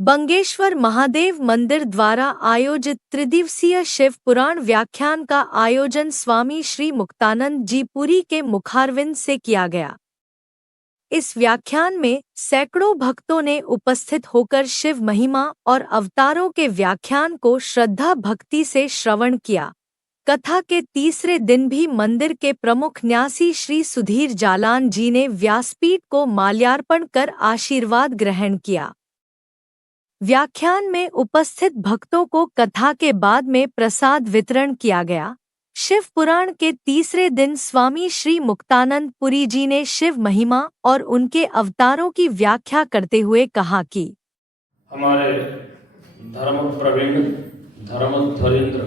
बंगेश्वर महादेव मंदिर द्वारा आयोजित त्रिदिवसीय शिव पुराण व्याख्यान का आयोजन स्वामी श्री मुक्तानंद जी पुरी के मुखारविंद से किया गया। इस व्याख्यान में सैकड़ों भक्तों ने उपस्थित होकर शिव महिमा और अवतारों के व्याख्यान को श्रद्धा भक्ति से श्रवण किया। कथा के तीसरे दिन भी मंदिर के प्रमुख न्यासी श्री सुधीर जालान जी ने व्यासपीठ को माल्यार्पण कर आशीर्वाद ग्रहण किया। व्याख्यान में उपस्थित भक्तों को कथा के बाद में प्रसाद वितरण किया गया। शिव पुराण के तीसरे दिन स्वामी श्री मुक्तानंद पुरी जी ने शिव महिमा और उनके अवतारों की व्याख्या करते हुए कहा कि हमारे धर्म प्रवीण धर्मध्वरेंद्र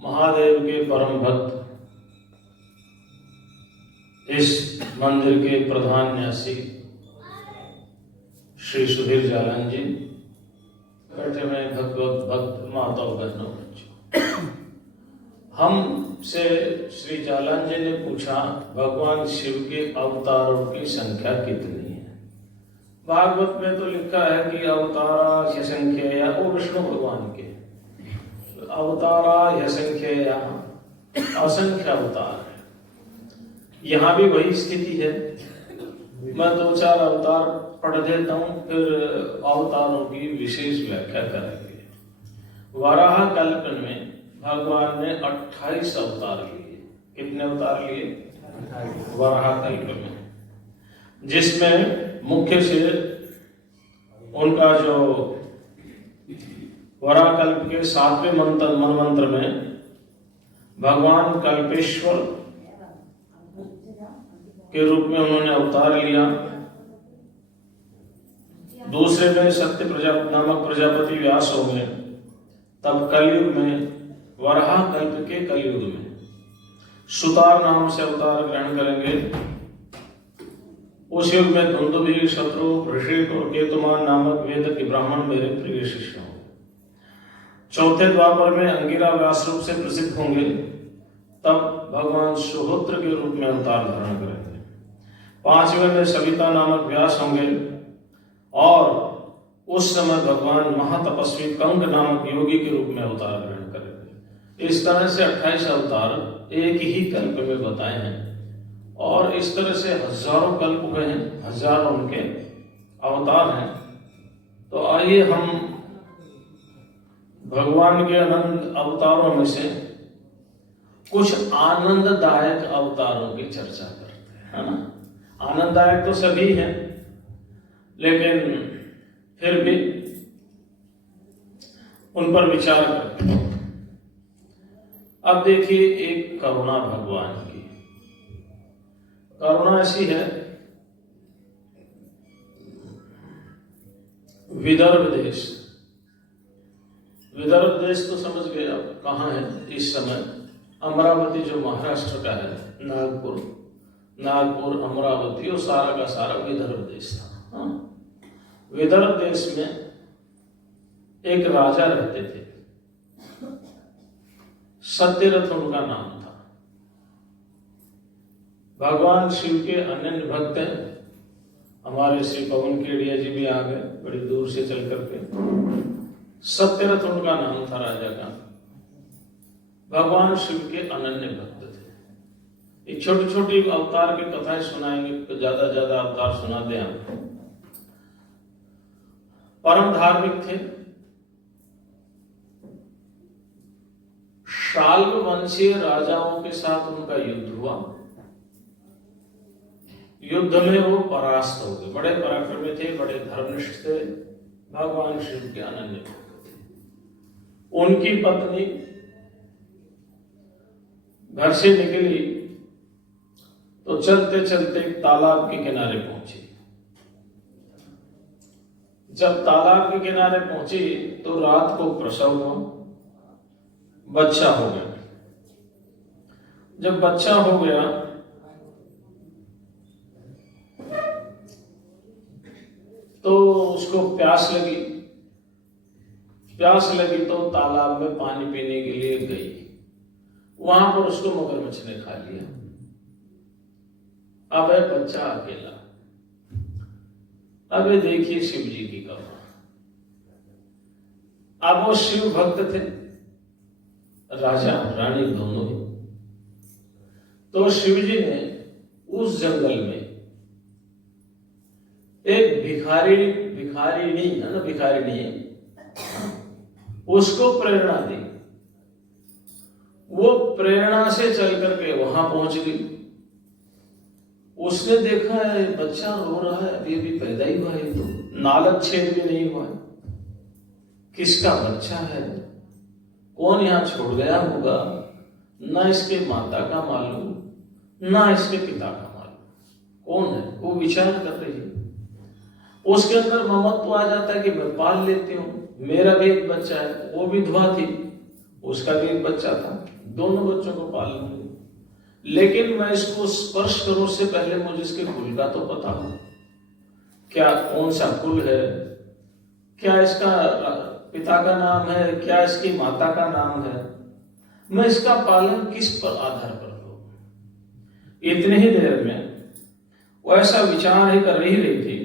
महादेव के परम भक्त, इस मंदिर के प्रधान न्यासी श्री सुधीर जालान जी, बैठे हुए भक्त माताओं बहनों बच्चों, हमसे श्री जालान जी ने पूछा भगवान शिव के अवतारों की संख्या कितनी है। भागवत में तो लिखा है कि अवतारा ह्यसंख्येया, वो विष्णु भगवान के अवतारा ह्यसंख्येया, असंख्य अवतार है। यहाँ भी वही स्थिति है। मैं 2-4 अवतार पढ़ देता हूँ, फिर अवतारों की विशेष व्याख्या करेंगे। वराह कल्प में भगवान ने 28 अवतार लिए। कितने अवतार लिए? वराह कल्प में, जिसमें मुख्य से उनका जो वराह कल्प के 7वें मनमंत्र में भगवान कल्पेश्वर के रूप में उन्होंने अवतार लिया। दूसरे में सत्य नामक प्रजापति व्यास हो गए। तब कलयुग में, वराह कल्प के कलयुग में सुतार नाम से अवतार ग्रहण करेंगे। उस युग में धुंधुभि, शत्रु, वृषिक और केतुमान नामक वेद के ब्राह्मण मेरे प्रिय शिष्य होंगे। चौथे द्वापर में अंगिरा व्यास रूप से प्रसिद्ध होंगे। तब भगवान सुहोत्र के रूप में अवतार धारण करेंगे। 5वें में सविता नामक व्यास होंगे और उस समय भगवान महातपस्वी कंक नामक योगी के रूप में अवतार ग्रहण करेंगे। इस तरह से 28 अवतार एक ही कल्प में बताए हैं और इस तरह से हजारों कल्प हुए हैं, हजारों उनके अवतार हैं। तो आइए हम भगवान के अनंत अवतारों में से कुछ आनंददायक अवतारों की चर्चा करते हैं, है ना। आनंददायक तो सभी हैं, लेकिन फिर भी उन पर विचार करते हैं। अब देखिए, एक करुणा भगवान की। करुणा ऐसी है, विदर्भ देश, विदर्भ देश तो समझ गए आप कहाँ है इस समय। अमरावती जो महाराष्ट्र का है, नागपुर, अमरावती, वो सारा का सारा विदर्भ देश था। हाँ? विदर्भ देश में एक राजा रहते थे, सत्यरथ उनका नाम था। भगवान शिव के अनन्य भक्त हैं। हमारे श्री पवन केडिया जी भी आ गए बड़ी दूर से चल करके। सत्यरथ उनका नाम था राजा का। भगवान शिव के अनन्य भक्त थे। ये छोटी छोटी अवतार की कथाएं सुनाएंगे तो ज्यादा ज्यादा अवतार सुना दें आपको। परम धार्मिक थे। शाल्व वंशीय राजाओं के साथ उनका युद्ध हुआ। युद्ध में वो परास्त हो गए। बड़े पराक्रमी थे, बड़े धर्मनिष्ठ थे, भगवान शिव के अनन्य भक्त थे। उनकी पत्नी घर से निकली तो चलते चलते एक तालाब के किनारे पहुंची। जब तालाब के किनारे पहुंची तो रात को प्रसव हुआ, बच्चा हो गया। जब बच्चा हो गया तो उसको प्यास लगी। प्यास लगी तो तालाब में पानी पीने के लिए गई। वहां पर उसको मगरमच्छ ने खा लिया। अब है बच्चा अकेला। अब ये देखिए शिव जी की अब वो शिव भक्त थे, राजा रानी दोनों ही। तो शिव जी ने उस जंगल में एक भिखारिणी है ना, भिखारिणी, उसको प्रेरणा दी। वो प्रेरणा से चल करके वहां पहुंच गई। उसने देखा है बच्चा रो रहा है, अभी अभी पैदा ही हुआ है, तो नालक छेद भी नहीं हुआ है, किसका बच्चा है, कौन यहां छोड़ गया होगा, ना इसके माता का मालूम ना इसके पिता का मालूम, कौन है। वो विचार कर रही है। उसके अंदर ममत्व आ जाता है कि मैं पाल लेती हूँ, मेरा भी एक बच्चा है, वो विधवा थी, उसका भी एक बच्चा था, दोनों बच्चों को पाल लूंगी। लेकिन मैं इसको स्पर्श करूं उससे पहले मुझे इसके कुल का तो पता हो, क्या कौन सा कुल है, क्या इसका पिता का नाम है, क्या इसकी माता का नाम है, मैं इसका पालन किस पर आधार पर करूं। इतनी ही देर में वो ऐसा विचार ही कर रही थी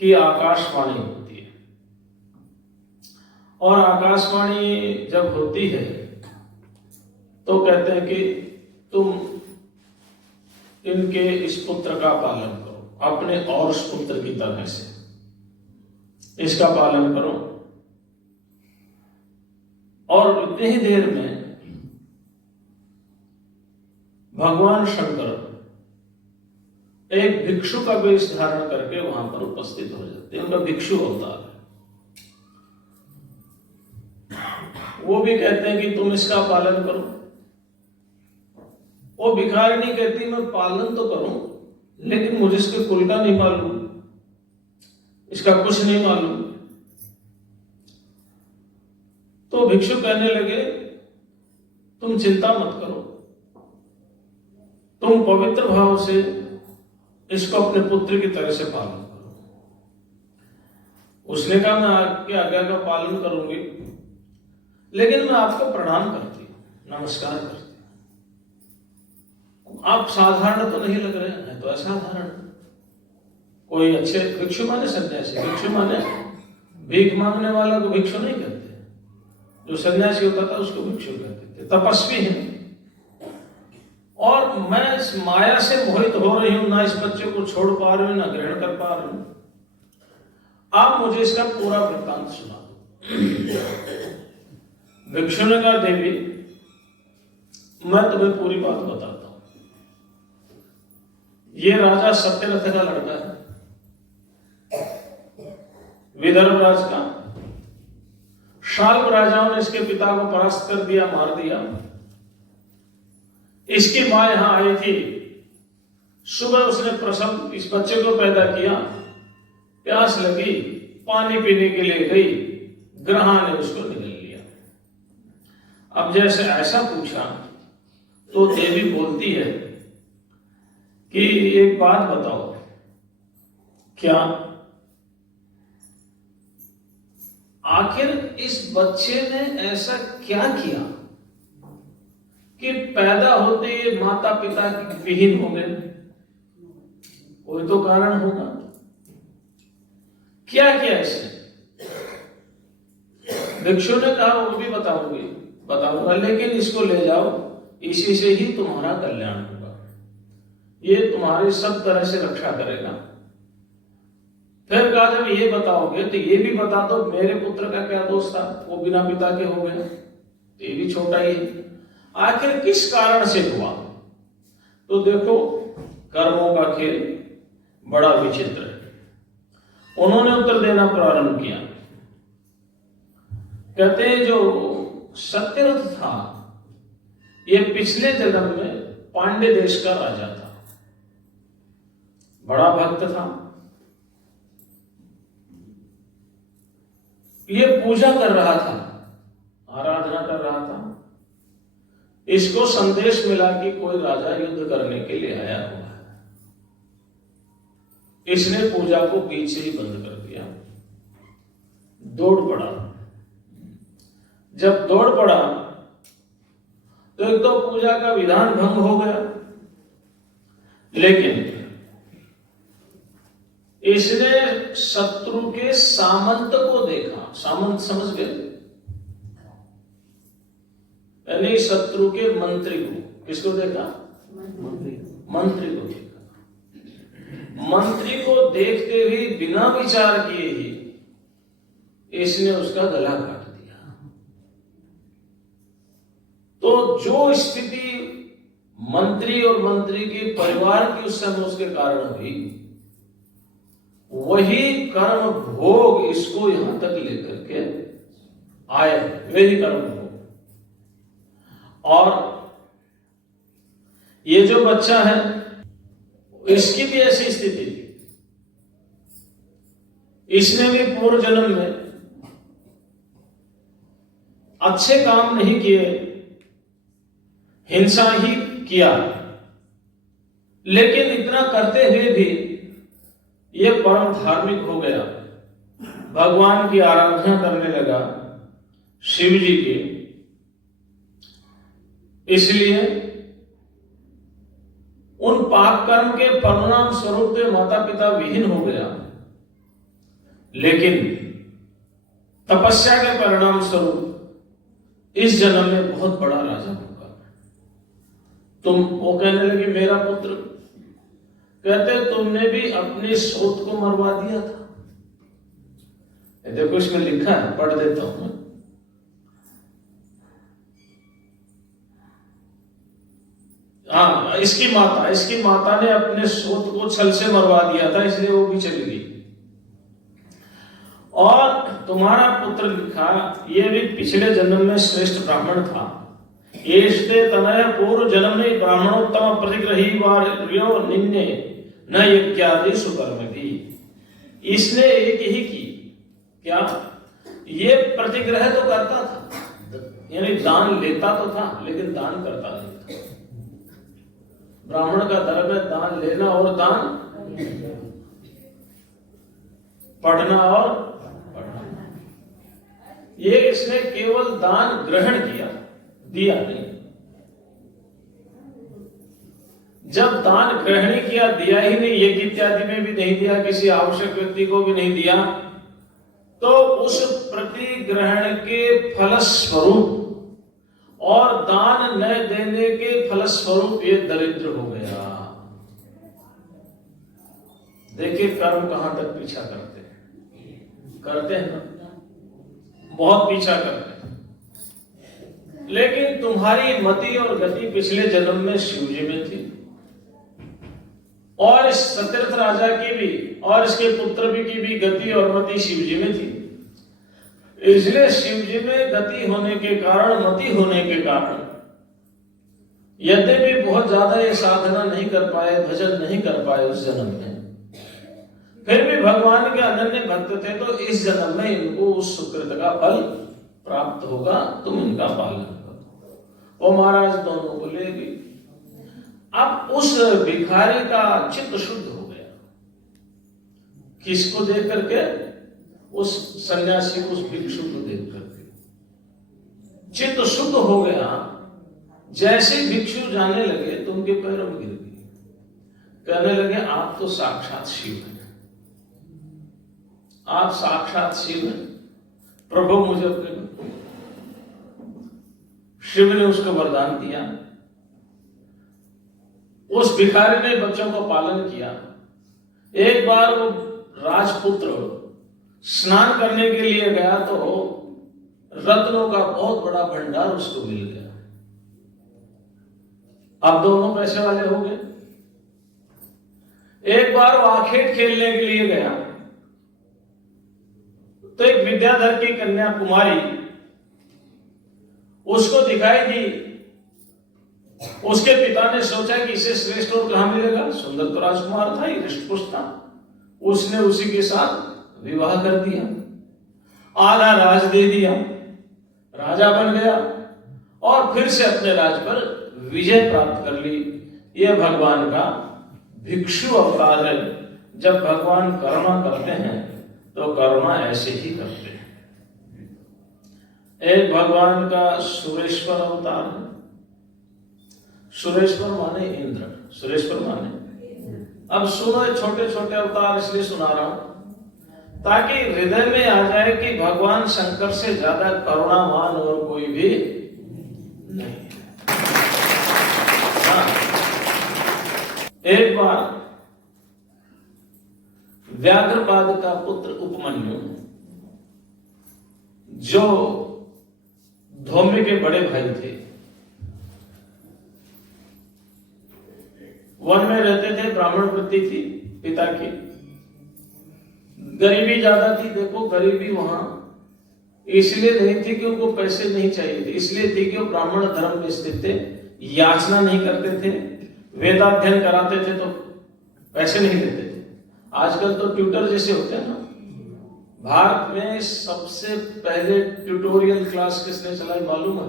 कि आकाशवाणी होती है। और आकाशवाणी जब होती है तो कहते हैं कि तुम इनके इस पुत्र का पालन करो, अपने और उस पुत्र की तरह से इसका पालन करो। और इतनी ही देर में भगवान शंकर एक भिक्षु का वेश धारण करके वहां पर उपस्थित हो जाते हैं। उनका भिक्षु अवतार है। वो भी कहते हैं कि तुम इसका पालन करो। वो भिखारिणी कहती मैं पालन तो करूं, लेकिन मुझे इसके कुल का नहीं मालूम, इसका कुछ नहीं मालूम। तो भिक्षु कहने लगे तुम चिंता मत करो, तुम पवित्र भाव से इसको अपने पुत्र की तरह से पालन करो। उसने कहा मैं आपकी आज्ञा का पालन करूंगी, लेकिन मैं आपको प्रणाम करती हूं, नमस्कार करती हूं। आप साधारण तो नहीं लग रहे हैं, तो असाधारण। कोई अच्छे भिक्षु माने सन्यासी, भिक्षु माने भीख मांगने वाला को भिक्षु नहीं कहते, जो सन्यासी होता था उसको भिक्षु कहते थे, तपस्वी है। और मैं इस माया से मोहित हो रही हूं, ना इस बच्चे को छोड़ पा रही हूं, ना ग्रहण कर पा रही हूं, आप मुझे इसका पूरा वृत्तांत सुना दो। भिक्षु ने कहा देवी मैं तुम्हें पूरी बात बताता हूं। ये राजा सत्यरथ का लड़का है, विदर्भ राज का। शाल्व राजाओं ने इसके पिता को परास्त कर दिया, मार दिया। इसकी मां यहां आई थी, सुबह उसने प्रसव इस बच्चे को पैदा किया, प्यास लगी, पानी पीने के लिए गई, ग्रहा ने उसको निगल लिया। अब जैसे ऐसा पूछा तो देवी बोलती है कि एक बात बताओ, क्या आखिर इस बच्चे ने ऐसा क्या किया कि पैदा होते ही माता पिता विहीन हो गए? कोई तो कारण होगा। क्या किया इसने? भिक्षु ने कहा वो भी बताऊंगा, लेकिन इसको ले जाओ, इसी से ही तुम्हारा कल्याण होगा, ये तुम्हारी सब तरह से रक्षा करेगा। फिर कहा जब ये बताओगे तो ये भी बता दो मेरे पुत्र का क्या दोष था, वो बिना पिता के हो गए, ये भी छोटा ही है, आखिर किस कारण से हुआ? तो देखो कर्मों का खेल बड़ा विचित्र है। उन्होंने उत्तर देना प्रारंभ किया। कहते हैं जो सत्यरथ था ये पिछले जन्म में पांड्य देश का राजा था, बड़ा भक्त था। ये पूजा कर रहा था, आराधना कर रहा था। इसको संदेश मिला कि कोई राजा युद्ध करने के लिए आया हुआ है। इसने पूजा को बीच से ही बंद कर दिया, दौड़ पड़ा। जब दौड़ पड़ा तो एक तो पूजा का विधान भंग हो गया, लेकिन इसने शत्रु के सामंत को देखा। सामंत समझ गए? यानी शत्रु के मंत्री को। किसको देखा? मंत्री को देखा। मंत्री को देखते हुए बिना विचार किए ही इसने उसका गला काट दिया। तो जो स्थिति मंत्री और मंत्री के परिवार की उस समय उसके कारण हुई, वही कर्म भोग इसको यहां तक लेकर के आए, वही कर्म भोग। और ये जो बच्चा है इसकी भी ऐसी स्थिति थी। इसने भी पूर्व जन्म में अच्छे काम नहीं किए, हिंसा ही किया, लेकिन इतना करते हुए भी यह परम धार्मिक हो गया, भगवान की आराधना करने लगा, शिव जी की। इसलिए उन पाप कर्म के परिणाम स्वरूप तो माता पिता विहीन हो गया, लेकिन तपस्या के परिणाम स्वरूप इस जन्म में बहुत बड़ा राजा होगा। वो कहने लगे मेरा पुत्र, कहते तुमने भी अपने सोत को मरवा दिया था। देखो इसमें लिखा है, पढ़ देता हूं। हाँ, इसकी माता ने अपने सोत को छल से मरवा दिया था, इसलिए वो भी चली गई। और तुम्हारा पुत्र लिखा, ये भी पिछले जन्म में श्रेष्ठ ब्राह्मण था। एष्टे तनय पूर्व जन्म में ब्राह्मणोत्तम प्रतिग्रही वार्यो निन्ने न यज्ञादि सुकर्म भी। इसने एक ही की, क्या? ये प्रतिग्रह तो करता था, यानी दान लेता तो था, लेकिन दान करता नहीं था। ब्राह्मण का धर्म है दान लेना और दान पढ़ना और पढ़ना। ये इसने केवल दान ग्रहण किया, दिया नहीं। जब दान ग्रहण ही किया, दिया ही नहीं, यज्ञ इत्यादि में भी नहीं दिया, किसी आवश्यक व्यक्ति को भी नहीं दिया, तो उस प्रतिग्रहण के फलस्वरूप और दान न देने के फलस्वरूप ये दरिद्र हो गया। देखिए कर्म कहां तक पीछा करते हैं ना, बहुत पीछा करते हैं। लेकिन तुम्हारी मति और गति पिछले जन्म में शिव जी में थी, और इस सतीर्थ राजा की भी और इसके पुत्र भी की भी गति और मति शिव जी में थी। इसलिए शिव जी में गति होने के कारण, मति होने के कारण, यद्यपि बहुत ज्यादा ये साधना नहीं कर पाए, भजन नहीं कर पाए उस जन्म में, फिर भी भगवान के अनन्य भक्त थे, तो इस जन्म में इनको उस सुकृत का फल प्राप्त होगा। तुम इनका पालन करो। वो महाराज दोनों को ले गई। अब उस भिखारी का चित्त शुद्ध हो गया। किसको देख करके? उस सन्यासी को, उस भिक्षु को देख करके चित्त शुद्ध हो गया। जैसे भिक्षु जाने लगे तो उनके पैरों में गिर गई, कहने लगे आप तो साक्षात शिव हैं, आप साक्षात शिव हैं, प्रभु मुझे अपने। शिव ने उसको वरदान दिया। उस भिखारी ने बच्चों को पालन किया। एक बार वो राजपुत्र स्नान करने के लिए गया तो रत्नों का बहुत बड़ा भंडार उसको मिल गया। अब दोनों पैसे वाले हो गए। एक बार वो आखेट खेलने के लिए गया तो एक विद्याधर की कन्या कुमारी उसको दिखाई दी। उसके पिता ने सोचा कि इसे श्रेष्ठ और कहां मिलेगा, सुंदर तो राजकुमार था, हृष्टपुष्ट था। उसने उसी के साथ विवाह कर दिया, आधा राज दे दिया, राजा बन गया और फिर से अपने राज पर विजय प्राप्त कर ली। यह भगवान का भिक्षु अवतार है। जब भगवान करुणा करते हैं तो करुणा ऐसे ही करते हैं। एक भगवान का सुरेश्वर अवतार है। सुरेश्वर माने इंद्र, सुरेश्वर माने। अब सुनो, छोटे छोटे अवतार इसलिए सुना रहा हूं ताकि हृदय में आ जाए कि भगवान शंकर से ज्यादा करुणावान और कोई भी नहीं है। हाँ, एक बार व्याघ्रपाद का पुत्र उपमन्यु, जो धौम्य के बड़े भाई थे, वन में रहते थे, ब्राह्मण वृत्ति थी पिता की, गरीबी ज्यादा थी। देखो, गरीबी वहां इसलिए नहीं थी कि उनको पैसे नहीं चाहिए थे, इसलिए थी कि वो ब्राह्मण धर्म में स्थित थे, याचना नहीं करते थे, वेदाध्ययन कराते थे तो पैसे नहीं लेते थे। आजकल तो ट्यूटर जैसे होते हैं ना। भारत में सबसे पहले ट्यूटोरियल क्लास किसने चलाई मालूम है?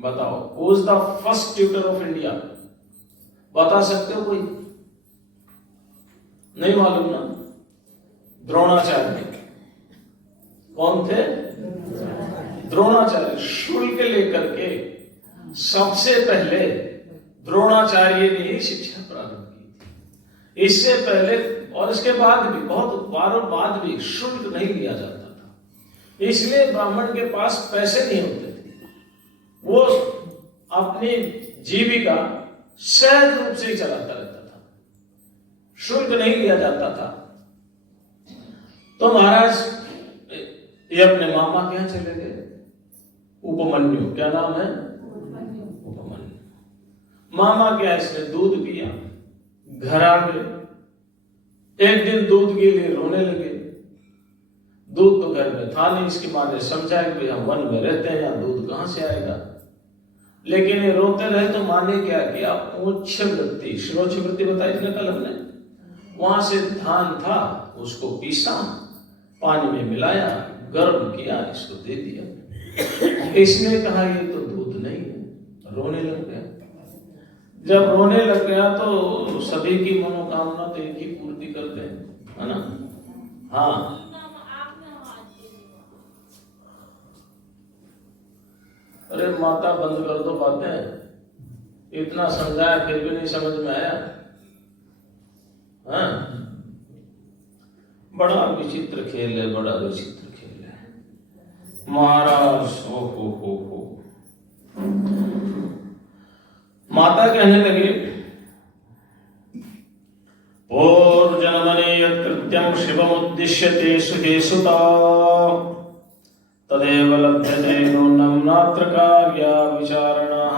बताओ, who is the first tutor of India? बता सकते हो कोई? नहीं मालूम ना? द्रोणाचार्य। कौन थे? द्रोणाचार्य। शुल्क लेकर के सबसे पहले द्रोणाचार्य ने ही शिक्षा प्रारंभ की थी। इससे पहले और इसके बाद भी, बहुत बारों बाद भी शुल्क नहीं लिया जाता था, इसलिए ब्राह्मण के पास पैसे नहीं होते थे। वो अपनी जीविका सहज रूप से ही चलाता रहता था, शुल्क नहीं लिया जाता था। तो महाराज ये अपने मामा के यहां चले गए, उपमन्यु। क्या नाम है? उपमन्यु। मामा क्या, इसने दूध पिया, घर आ गए। एक दिन दूध के लिए रोने लगे। दूध तो घर में था नहीं, इसकी मां ने समझाया कि हम वन में रहते हैं, यहाँ दूध कहां से आएगा। लेकिन ये रोते रहे तो मां ने क्या किया, ऊच्छवृत्ति, शिरोच्छवृत्ति बताई थी ना कल हमने, वहां से धान था, उसको पीसा, पानी में मिलाया, गर्म किया, इसको दे दिया। इसने कहा ये तो दूध नहीं है, रोने लग गया। जब रोने लग गया तो सभी की मनोकामना तो एक ही पूर्ति करते हैं, है ना? हाँ, अरे माता बंद कर दो बातें, इतना समझाया फिर भी नहीं समझ में आया। हाँ, बड़ा विचित्र खेल है, बड़ा विचित्र खेल है महाराज। हो माता कहने लगी, पूर्वजन्मनि यत्कृत्यं शिवमुद्दिश्यते सुखे सुता तदेव लभ्यते नूनं नात्र कार्या विचारणः।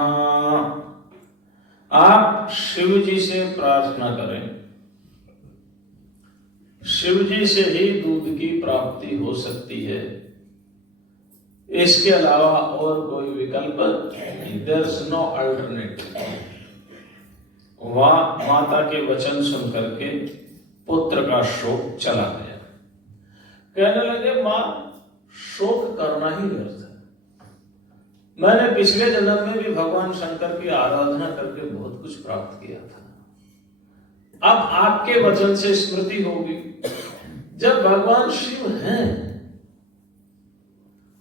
आप शिव जी से प्रार्थना करें, शिव जी से ही दूध की प्राप्ति हो सकती है, इसके अलावा और कोई विकल्प नहीं। There's no alternative। वह माता के वचन सुन करके पुत्र का शोक चला गया। कहने लगे, मां, शोक करना ही व्यर्थ है। मैंने पिछले जन्म में भी भगवान शंकर की आराधना करके बहुत कुछ प्राप्त किया था। अब आपके वचन से स्मृति होगी, जब भगवान शिव हैं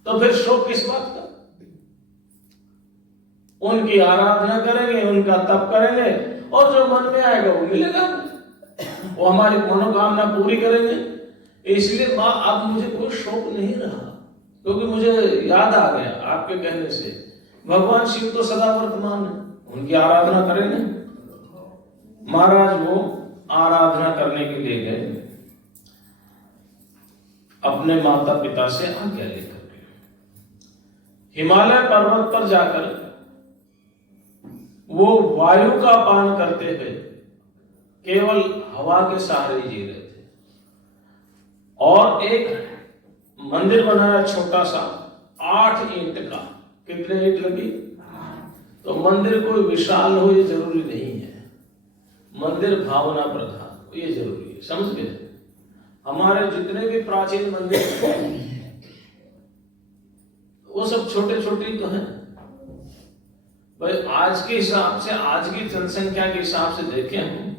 तो फिर शोक किस बात का? उनकी आराधना करेंगे, उनका तप करेंगे, और जो मन में आएगा वो मिलेगा, वो हमारी मनोकामना पूरी करेंगे। इसलिए मां, अब मुझे कोई शोक नहीं रहा, क्योंकि मुझे याद आ गया आपके कहने से, भगवान शिव तो सदा वर्तमान है, उनकी आराधना करेंगे। महाराज वो आराधना करने के लिए गए, अपने माता पिता से आज्ञा लेकर हिमालय पर्वत पर जाकर वो वायु का पान करते हुए केवल हवा के सहारे जी रहे थे, और एक मंदिर बनाया छोटा सा, 8 ईंट का। कितने ईंट लगी? तो मंदिर कोई विशाल हो ये जरूरी नहीं है, मंदिर भावना प्रधान हो ये जरूरी है, समझ गए? हमारे जितने भी प्राचीन मंदिर वो सब छोटे छोटे ही तो हैं भाई। आज के हिसाब से, आज की जनसंख्या के हिसाब से देखें हम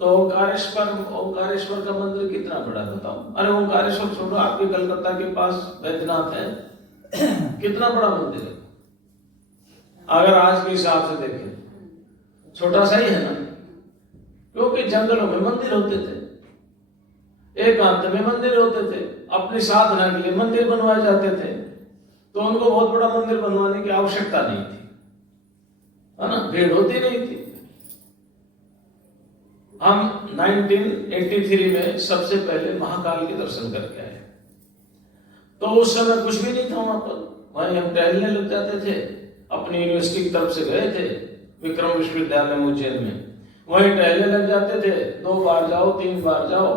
तो ओंकारेश्वर का मंदिर कितना बड़ा बताओ। अरे ओंकारेश्वर छोड़ो, आपके कलकत्ता के पास बैद्यनाथ है, कितना बड़ा मंदिर है। अगर आज के हिसाब से देखें छोटा सा ही है ना, क्योंकि जंगलों में मंदिर होते थे, एकांत में मंदिर होते थे, अपनी साधना के लिए मंदिर बनवाए जाते थे। तो उनको बहुत बड़ा मंदिर बनवाने की आवश्यकता नहीं थी, है ना, भीड़ होती नहीं थी। हम 1983 में सबसे पहले महाकाल के दर्शन करके आए। तो उस समय कुछ भी नहीं था वहां पर, वहीं हम टहलने लग जाते थे। अपनी यूनिवर्सिटी की तरफ से गए थे विक्रम विश्वविद्यालय उज्जैन में, वहीं टहलने लग जाते थे। 2 बार जाओ 3 बार जाओ,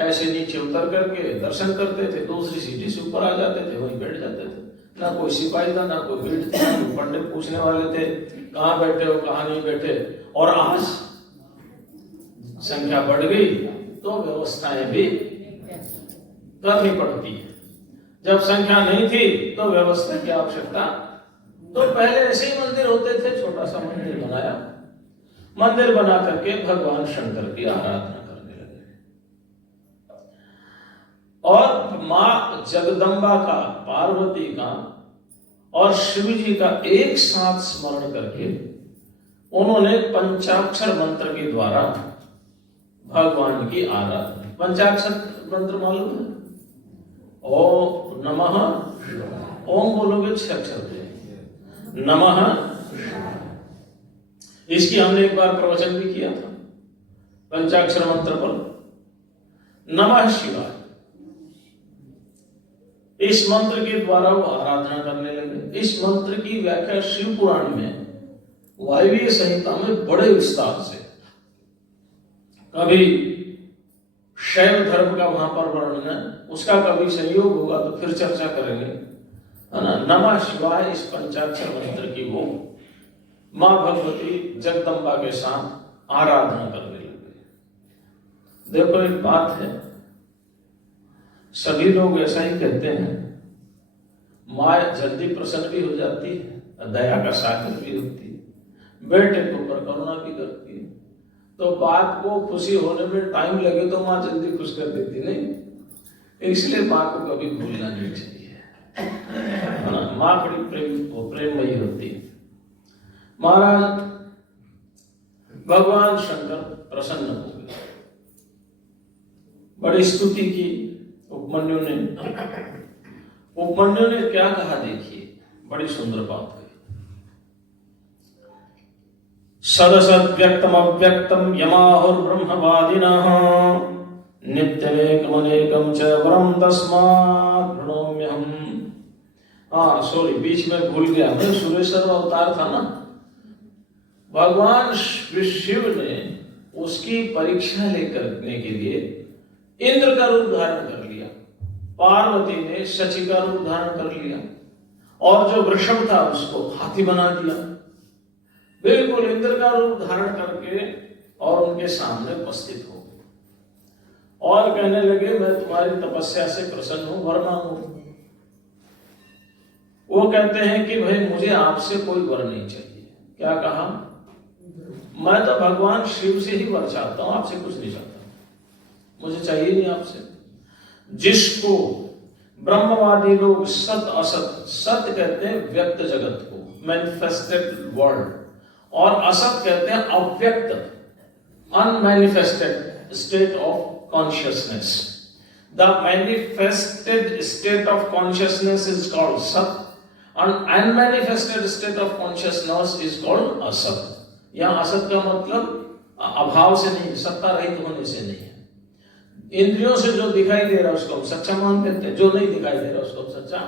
ऐसे नीचे उतर करके दर्शन करते थे, दूसरी सीढ़ी से ऊपर आ जाते थे, वहीं बैठ जाते थे। ना कोई सिपाही था, ना कोई भीड़ थी, पंडित पूछने वाले थे कहाँ बैठे हो कहाँ नहीं बैठे। और आज संख्या बढ़ गई तो व्यवस्थाएं भी करनी पड़ती है। जब संख्या नहीं थी तो व्यवस्था की आवश्यकता, तो पहले ऐसे ही मंदिर होते थे, छोटा सा मंदिर बनाया, मंदिर बना करके भगवान शंकर की आराधना करने लगे। और मां जगदम्बा का, पार्वती का और शिव जी का एक साथ स्मरण करके उन्होंने पंचाक्षर मंत्र के द्वारा भगवान की आराधना। पंचाक्षर मंत्र मालूम है? ओम नमः, ओम बोलोगे 6 अक्षर थे, नमः। इसकी हमने एक बार प्रवचन भी किया था पंचाक्षर मंत्र पर। नमः शिवाय, इस मंत्र के द्वारा वो आराधना करने लगे। इस मंत्र की व्याख्या शिव पुराण में वायवीय संहिता में बड़े विस्तार से, कभी शैव धर्म का वहां पर वर्णन है, उसका कभी संयोग होगा तो फिर चर्चा करेंगे, है ना। नमः शिवाय इस पंचाक्षर मंत्र की वो मां भगवती जगदम्बा के साथ आराधना करने लगे। देखो एक बात है, सभी लोग ऐसा ही कहते हैं, मां जल्दी प्रसन्न भी हो जाती है, दया का सागर भी होती है, बेटे के ऊपर करुणा भी करती है। तो बाप को खुशी होने में टाइम लगे तो मां जल्दी खुश कर देती नहीं, इसलिए मां को कभी भूलना नहीं चाहिए, है ना। मां बड़ी प्रेममयी होती है। महाराज भगवान शंकर प्रसन्न हो गए, बड़ी स्तुति की उपमन्यु ने। उपमन्यु ने क्या कहा देखिए, बड़ी सुंदर बात कही। सदसद व्यक्तम अव्यक्तम यमाहुर ब्रह्मवादिनः नित्यमेकमनेकम च वरम तस्मात् प्रणम्यहम्। हाँ सॉरी, बीच में भूल गया मैं, सुरेश्वर अवतार था ना। भगवान शिव ने उसकी परीक्षा लेकर के लिए इंद्र का रूप धारण कर लिया, पार्वती ने शची का रूप धारण कर लिया, और जो वृषभ था उसको हाथी बना दिया। बिल्कुल इंद्र का रूप धारण करके और उनके सामने उपस्थित हो गए और कहने लगे मैं तुम्हारी तपस्या से प्रसन्न हूं, वर मांगो। वो कहते हैं कि भाई मुझे आपसे कोई वर नहीं चाहिए। क्या कहा? मैं तो भगवान शिव से ही वर चाहता हूं, आपसे कुछ नहीं चाहता, मुझे चाहिए नहीं आपसे। जिसको ब्रह्मवादी लोग सत असत, सत्य कहते हैं व्यक्त जगत को, मैनिफेस्टेड वर्ल्ड, और असत कहते हैं अव्यक्त, unmanifested state of consciousness. The manifested state of consciousness is called सत, and unmanifested state of consciousness is called असत। यहाँ असत का मतलब अभाव से नहीं, सत्ता रहित होने से नहीं है। इंद्रियों से जो दिखाई दे रहा है उसको हम सच्चा मान लेते हैं, जो नहीं दिखाई दे रहा उसको हम सच्चा,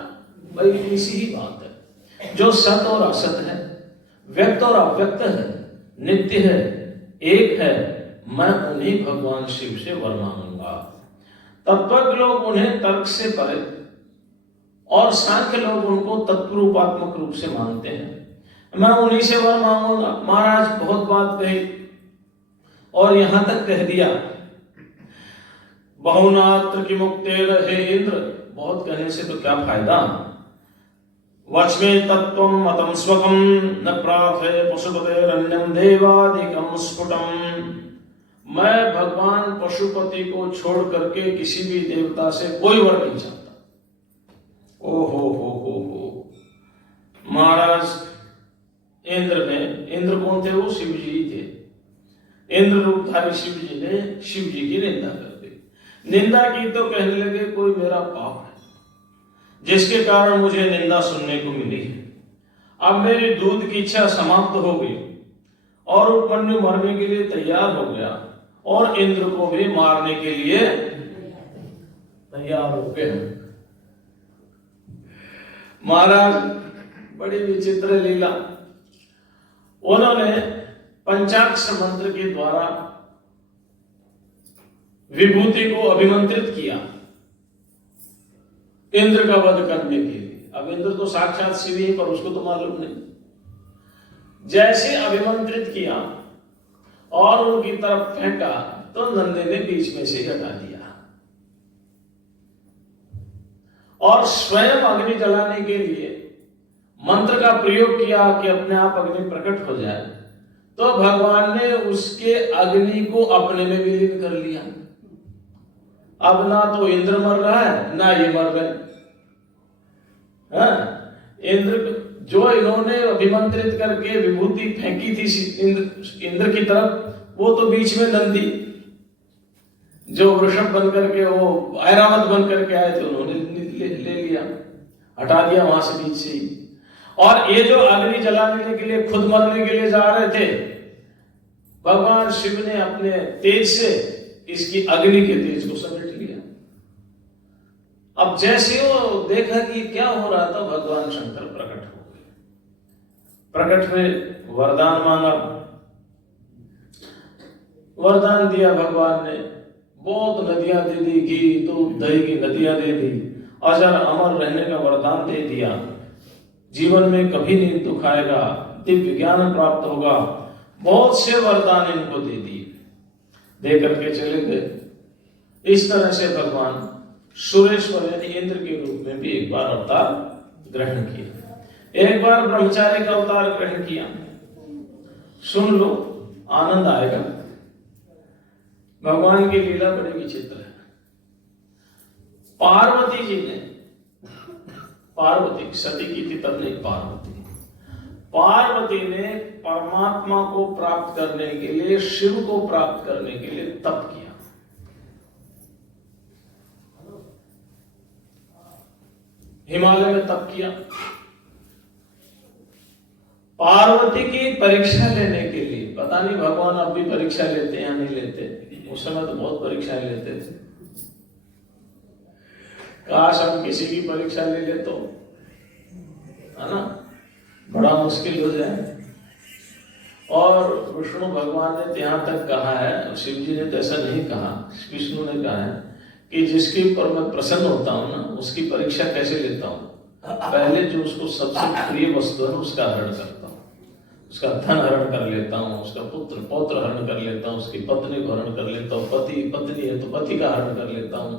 भाई इसी ही बात है। जो सत और असत है, व्यक्त और अव्यक्त है, नित्य है, एक है, मैं उन्हीं भगवान शिव से वर मांगूंगा। तत्वज्ञ लोग उन्हें तर्क से परे और सांख्य लोग उनको तत्वरूपात्मक रूप से मानते हैं। मैं उन्हीं से वर मांगूंगा। महाराज बहुत बात कही और यहां तक कह दिया बहुनात्र की मुक्तेर, हे इंद्र, बहुत कहने से तो क्या फायदा। वच्मे तत्वम मतम स्वकम न प्रार्थये पशुपतेरन्यम देवादिकम स्फुटम। मैं भगवान पशुपति को छोड़ करके किसी भी देवता से कोई वर नहीं चाहता। हो महाराज इंद्र ने, इंद्र कौन थे? वो शिव जी थे। इंद्र रूपधारी शिव जी ने शिव जी की निंदा कर दी। निंदा की तो कहने लगे कोई मेरा पाप है, जिसके कारण मुझे निंदा सुनने को मिली है। अब मेरी दूध की इच्छा समाप्त हो गई और उपमन्यु मरने के लिए तैयार हो गया और इंद्र को भी मारने के लिए तैयार हो गए। महाराज बड़ी विचित्र लीला। उन्होंने पंचाक्षर मंत्र के द्वारा विभूति को अभिमंत्रित किया इंद्र का वध करने के लिए। अब इंद्र तो साक्षात शिव ही, पर उसको तो मालूम नहीं। जैसे अभिमंत्रित किया और उनकी तरफ फेंका तो नंदे ने बीच में से हटा दिया और स्वयं अग्नि जलाने के लिए मंत्र का प्रयोग किया कि अपने आप अग्नि प्रकट हो जाए। तो भगवान ने उसके अग्नि को अपने में विलीन कर लिया। अब ना तो इंद्र मर रहा है ना ये मर रहे। इंद्र जो इन्होंने अभिमंत्रित करके विभूति फेंकी थी इंद्र की तरफ, वो तो बीच में नंदी जो वृषभ बन करके, वो ऐरावत बन करके आए थे, उन्होंने ले लिया, हटा दिया वहां से बीच से ही। और ये जो अग्नि जलाने के लिए खुद मरने के लिए जा रहे थे, भगवान शिव ने अपने तेज से इसकी अग्नि के तेज को समेट लिया। अब जैसे वो देखा कि क्या हो रहा था, भगवान शंकर प्रकट हो गए। प्रकट हुए, वरदान मांगा, वरदान दिया भगवान ने। बहुत नदियां दे दी, घी दूध दही की नदियां दे दी, अजर अमर रहने का वरदान दे दिया, जीवन में कभी नहीं दुख आएगा, दिव्य ज्ञान प्राप्त होगा, बहुत से वरदान इनको दे दिए, दे करके चले गए। इस तरह से भगवान सुरेश्वर यानी इंद्र के रूप में भी एक बार अवतार ग्रहण किया, एक बार ब्रह्मचारी का अवतार ग्रहण किया। सुन लो, आनंद आएगा। भगवान की लीला बड़ी विचित्र है। पार्वती जी ने, पार्वती सती की थी तब नहीं, पार्वती ने परमात्मा को प्राप्त करने के लिए, शिव को प्राप्त करने के लिए तप किया। हिमालय में तप किया। पार्वती की परीक्षा लेने के लिए, पता नहीं भगवान अब भी परीक्षा लेते या नहीं लेते, उस समय तो बहुत परीक्षाएं लेते थे। काश हम किसी की परीक्षा ले ले तो, है ना, बड़ा मुश्किल हो जाए। और विष्णु भगवान ने यहां तक कहा है, शिव जी ने तो ऐसा नहीं कहा, विष्णु ने कहा है कि जिसके ऊपर मैं प्रसन्न होता हूं ना, उसकी परीक्षा कैसे लेता हूं, पहले जो उसको सबसे प्रिय वस्तु है उसका हरण करता हूं, उसका धन हरण कर लेता हूं, उसका पुत्र पौत्र हरण कर लेता हूं, उसकी पत्नी को हरण कर लेता हूं, पति पत्नी है तो पति का हरण कर लेता हूं।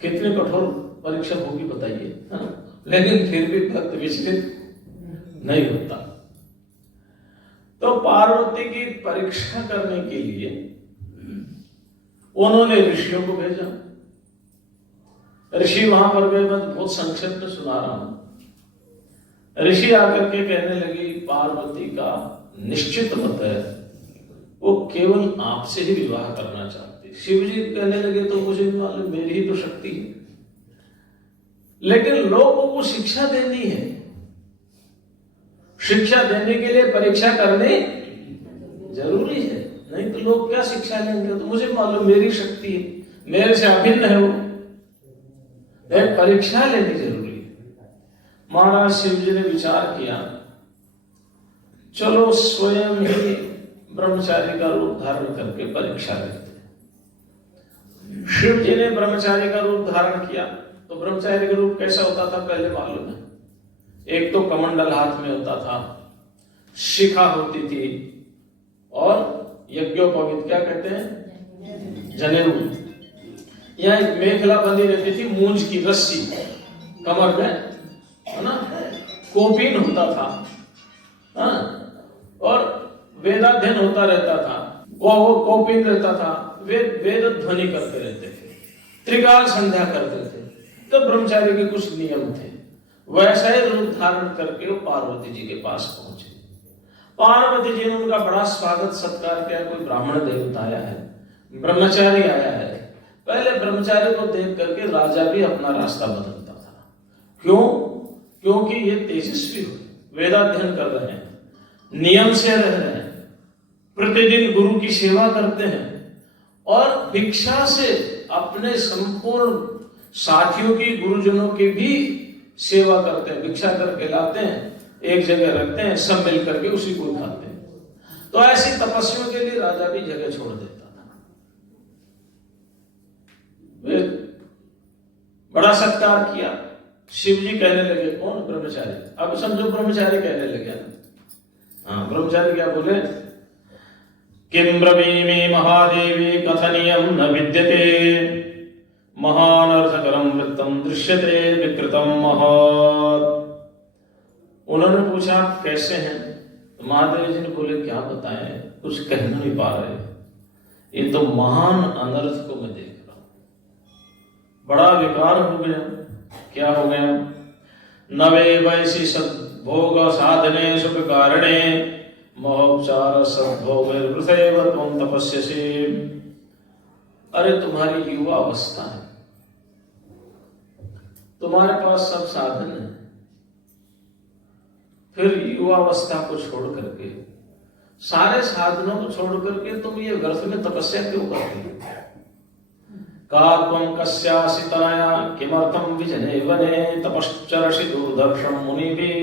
कितनी कठोर परीक्षा होगी बताइए, है ना? लेकिन फिर भी भक्त विचलित नहीं होता। तो पार्वती की परीक्षा करने के लिए उन्होंने ऋषियों को भेजा। ऋषि वहां पर गए, मैं बहुत संक्षिप्त में सुना रहा हूं। ऋषि आकर के कहने लगी, पार्वती का निश्चित मत है, वो केवल आपसे ही विवाह करना चाहती। शिव जी कहने लगे, तो मुझे मालूम, मेरी ही तो शक्ति है, लेकिन लोगों को शिक्षा देनी है, शिक्षा देने के लिए परीक्षा करनी जरूरी है, नहीं तो लोग क्या शिक्षा लेंगे। तो मुझे मालूम मेरी शक्ति है, मेरे से अभिन्न है वो, परीक्षा लेनी जरूरी है। महाराज शिव जी ने विचार किया, चलो स्वयं ही ब्रह्मचारी का रूप धारण करके परीक्षा लेते। शिव जी ने ब्रह्मचारी का रूप धारण किया। तो ब्रह्मचारी का रूप कैसा होता था पहले मालूम है? एक तो कमंडल हाथ में होता था, शिखा होती थी, और यज्ञोपवीत क्या कहते हैं, जनेऊ, या एक मेखला बंधी रहती थी, मूंज की रस्सी कमर में, है ना, कोपीन होता था, हाँ? और वेदाध्ययन होता रहता था, वो कोपीन रहता था, वेद ध्वनि करते रहते थे, त्रिकाल संध्या करते थे। तो ब्रह्मचारी के कुछ नियम थे। वैसा ही रूप धारण करके वो पार्वती जी के पास पहुंचे। पार्वती जी ने उनका बड़ा स्वागत सत्कार किया। कोई ब्राह्मण देवता आया है, ब्रह्मचारी आया है। पहले ब्रह्मचारी को देख करके राजा भी अपना रास्ता बदलता था, क्यों? क्योंकि ये तेजस्वी हो, वेदाध्ययन कर रहे हैं, नियम से रह रहे हैं, प्रतिदिन गुरु की सेवा करते हैं और भिक्षा से अपने संपूर्ण साथियों की, गुरुजनों की भी सेवा करते हैं। भिक्षा करके लाते हैं, एक जगह रखते हैं, सब मिल करके उसी को खाते हैं। तो ऐसी तपस्वियों के लिए राजा भी जगह छोड़ देता था। वे बड़ा सत्कार किया। शिव जी कहने लगे, कौन? ब्रह्मचारी। अब समझो ब्रह्मचारी कहने लगे। हाँ, ब्रह्मचारी क्या बोले? किम ब्रवीमि महादेवी कथनीयम न विद्यते, महान अर्थकरम वृत्तम दृश्यते विकृतम महत्। उन्होंने पूछा कैसे हैं? तो महादेव जी ने बोले क्या बताएं, कुछ कह नहीं पा रहे, ये तो महान अनर्थ को मैं देख रहा हूं। बड़ा विकार हो गया। क्या हो गया? नवे वैसी सद्भोग साधने सुख कारणे मोक्षार सद्भोग वृथैव त्वं तपस्यसि। अरे तुम्हारी युवा अवस्था है, तुम्हारे पास सब साधन है, फिर युवावस्था को छोड़ करके, सारे साधनों को छोड़ करके तुम ये व्यर्थ में तपस्या क्यों करते हो? कात्वं कस्यासि तनया किमर्थं विजने वने तपश्चरसि दुर्दर्शं मुनिभिः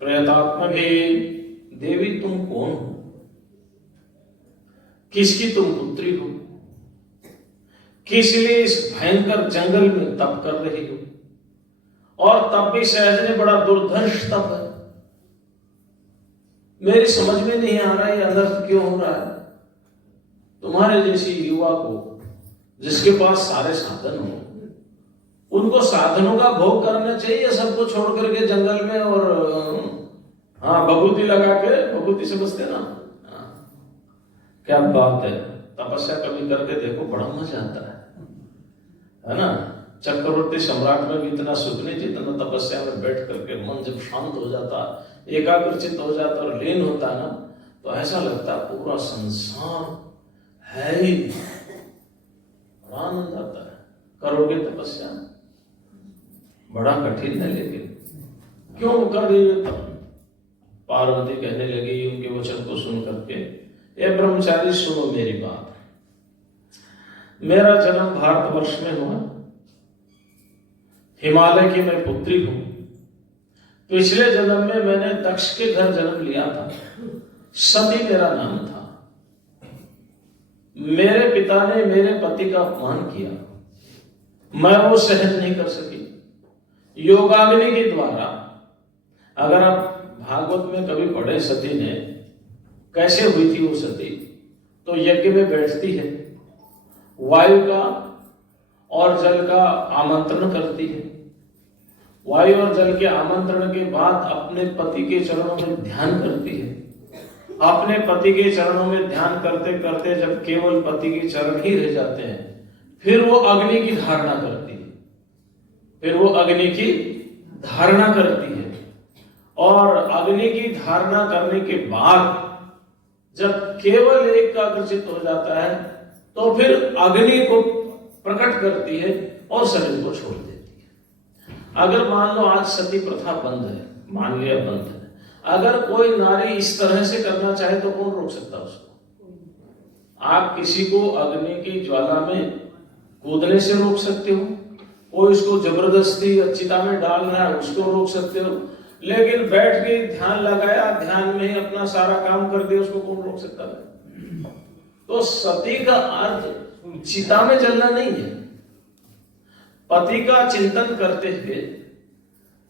प्रयतात्मभिः। देवी तुम कौन हो? किसकी तुम पुत्री हो? किस लिए इस भयंकर जंगल में तप कर रही हो? और तब भी सहजने बड़ा दुर्धर्ष तप है। मेरी समझ में नहीं आ रहा है अनर्थ क्यों हो रहा है। तुम्हारे जैसी युवा को, जिसके पास सारे साधन हो, उनको साधनों का भोग करना चाहिए, सबको छोड़ करके जंगल में और हाँ भभूति लगा के, भभूति समझते ना, क्या बात है। तपस्या कभी करके देखो, बड़ा मजा आता है ना। चक्रवर्ती सम्राट में भी इतना सुख नहीं जितना तपस्या में बैठ करके मन जब शांत हो जाता, एकाग्रचित हो जाता और लीन होता ना, तो ऐसा लगता पूरा संसार है ही, आनंद आता है। करोगे तपस्या, बड़ा कठिन है, लेकिन क्यों कर रही है? पार्वती कहने लगी उनके वचन को सुन करके, ये ब्रह्मचारी सुनो मेरी बात। मेरा जन्म भारतवर्ष में हुआ, हिमालय की मैं पुत्री हूं। पिछले जन्म में मैंने दक्ष के घर जन्म लिया था, सती मेरा नाम था। मेरे पिता ने मेरे पति का अपमान किया, मैं वो सहन नहीं कर सकी। योगाग्नि के द्वारा, अगर आप भागवत में कभी पढ़े सती ने कैसे हुई थी वो सती, तो यज्ञ में बैठती है, वायु का और जल का आमंत्रण करती है। वायु और जल के आमंत्रण के बाद अपने पति के चरणों में ध्यान करती है। अपने पति के चरणों में ध्यान करते करते जब केवल पति के चरण ही रह जाते हैं, फिर वो अग्नि की धारणा करती है। फिर वो अग्नि की धारणा करती है और अग्नि की धारणा करने के बाद जब केवल एकाग्रचित हो जाता है, तो फिर अग्नि को प्रकट करती है और शरीर को छोड़ देती है। अगर मान लो आज सती प्रथा बंद है, मान लिया बंद है, अगर कोई नारी इस तरह से करना चाहे तो कौन रोक सकता उसको? आप किसी को अग्नि की ज्वाला में कूदने से रोक सकते हो, कोई उसको जबरदस्ती चिता में डाल रहा है उसको रोक सकते हो, लेकिन बैठ के ध्यान लगाया, ध्यान में ही अपना सारा काम कर दिया, उसको कौन रोक सकता है? तो सती का अर्थ चिता में जलना नहीं है। पति का चिंतन करते हुए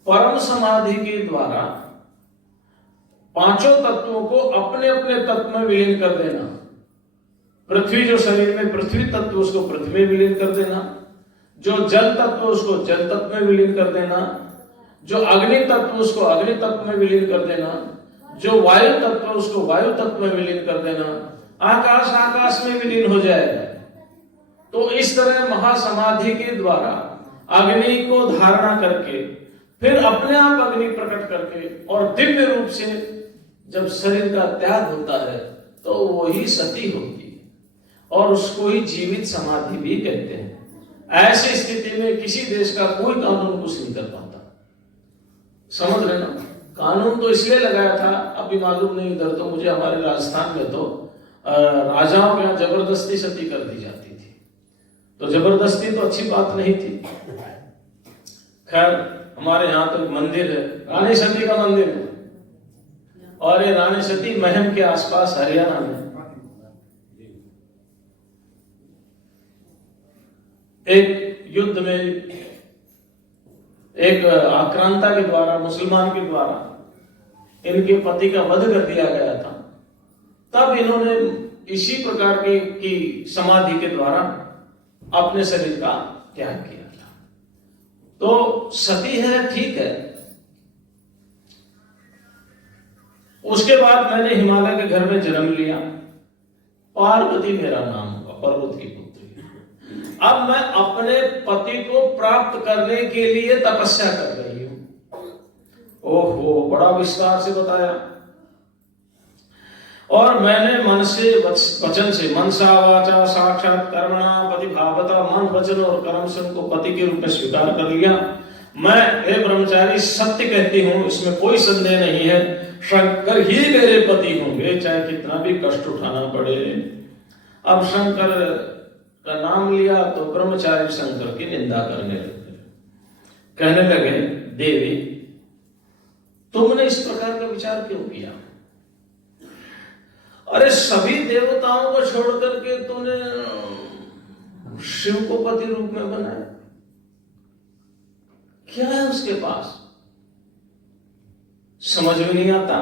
परम समाधि के द्वारा पांचों तत्वों को अपने अपने तत्व में विलीन कर देना। पृथ्वी जो शरीर में पृथ्वी तत्व, उसको पृथ्वी में विलीन कर देना। जो जल तत्व, उसको जल तत्व में विलीन कर देना। जो अग्नि तत्व, उसको अग्नि तत्व में विलीन कर देना। जो वायु तत्व, उसको वायु तत्व में विलीन कर देना। आकाश आकाश में विलीन हो जाएगा। तो इस तरह महासमाधि के द्वारा अग्नि को धारणा करके फिर अपने आप अग्नि प्रकट करके और दिव्य रूप से जब शरीर का त्याग होता है तो वही सती होती है और उसको ही जीवित समाधि भी कहते हैं। ऐसी स्थिति में किसी देश का कोई कानून कुछ नहीं कर पाता। समझ रहे ना? कानून तो इसलिए लगाया था, अभी मालूम नहीं इधर तो, मुझे हमारे राजस्थान में तो राजाओं के यहाँ जबरदस्ती सती कर दी जाती थी। तो जबरदस्ती तो अच्छी बात नहीं थी। खैर हमारे यहाँ तो एक मंदिर है, रानी सती का मंदिर है, और ये रानी सती महम के आसपास हरियाणा में एक युद्ध में एक आक्रांता के द्वारा, मुसलमान के द्वारा इनके पति का वध कर दिया गया था। तब इन्होंने इसी प्रकार की समाधि के द्वारा अपने शरीर का त्याग किया था। तो सती है, ठीक है। उसके बाद मैंने हिमालय के घर में जन्म लिया, पार्वती मेरा नाम होगा, पर्वत की पुत्री। अब मैं अपने पति को प्राप्त करने के लिए तपस्या कर रही हूं। ओहो, बड़ा विस्तार से बताया। और मैंने मन से वचन से, मनसा वाचा साक्षात कर्मणा पति भावता, मन वचन और कर्म से उनको पति के रूप में स्वीकार कर लिया। मैं हे ब्रह्मचारी सत्य कहती हूं, इसमें कोई संदेह नहीं है, शंकर ही मेरे पति होंगे, चाहे कितना भी कष्ट उठाना पड़े। अब शंकर का नाम लिया तो ब्रह्मचारी शंकर की निंदा करने लगे, कहने लगे देवी तुमने इस प्रकार का विचार क्यों किया? अरे सभी देवताओं को छोड़ करके तूने शिव को पति रूप में बनाया, क्या है उसके पास? समझ में नहीं आता।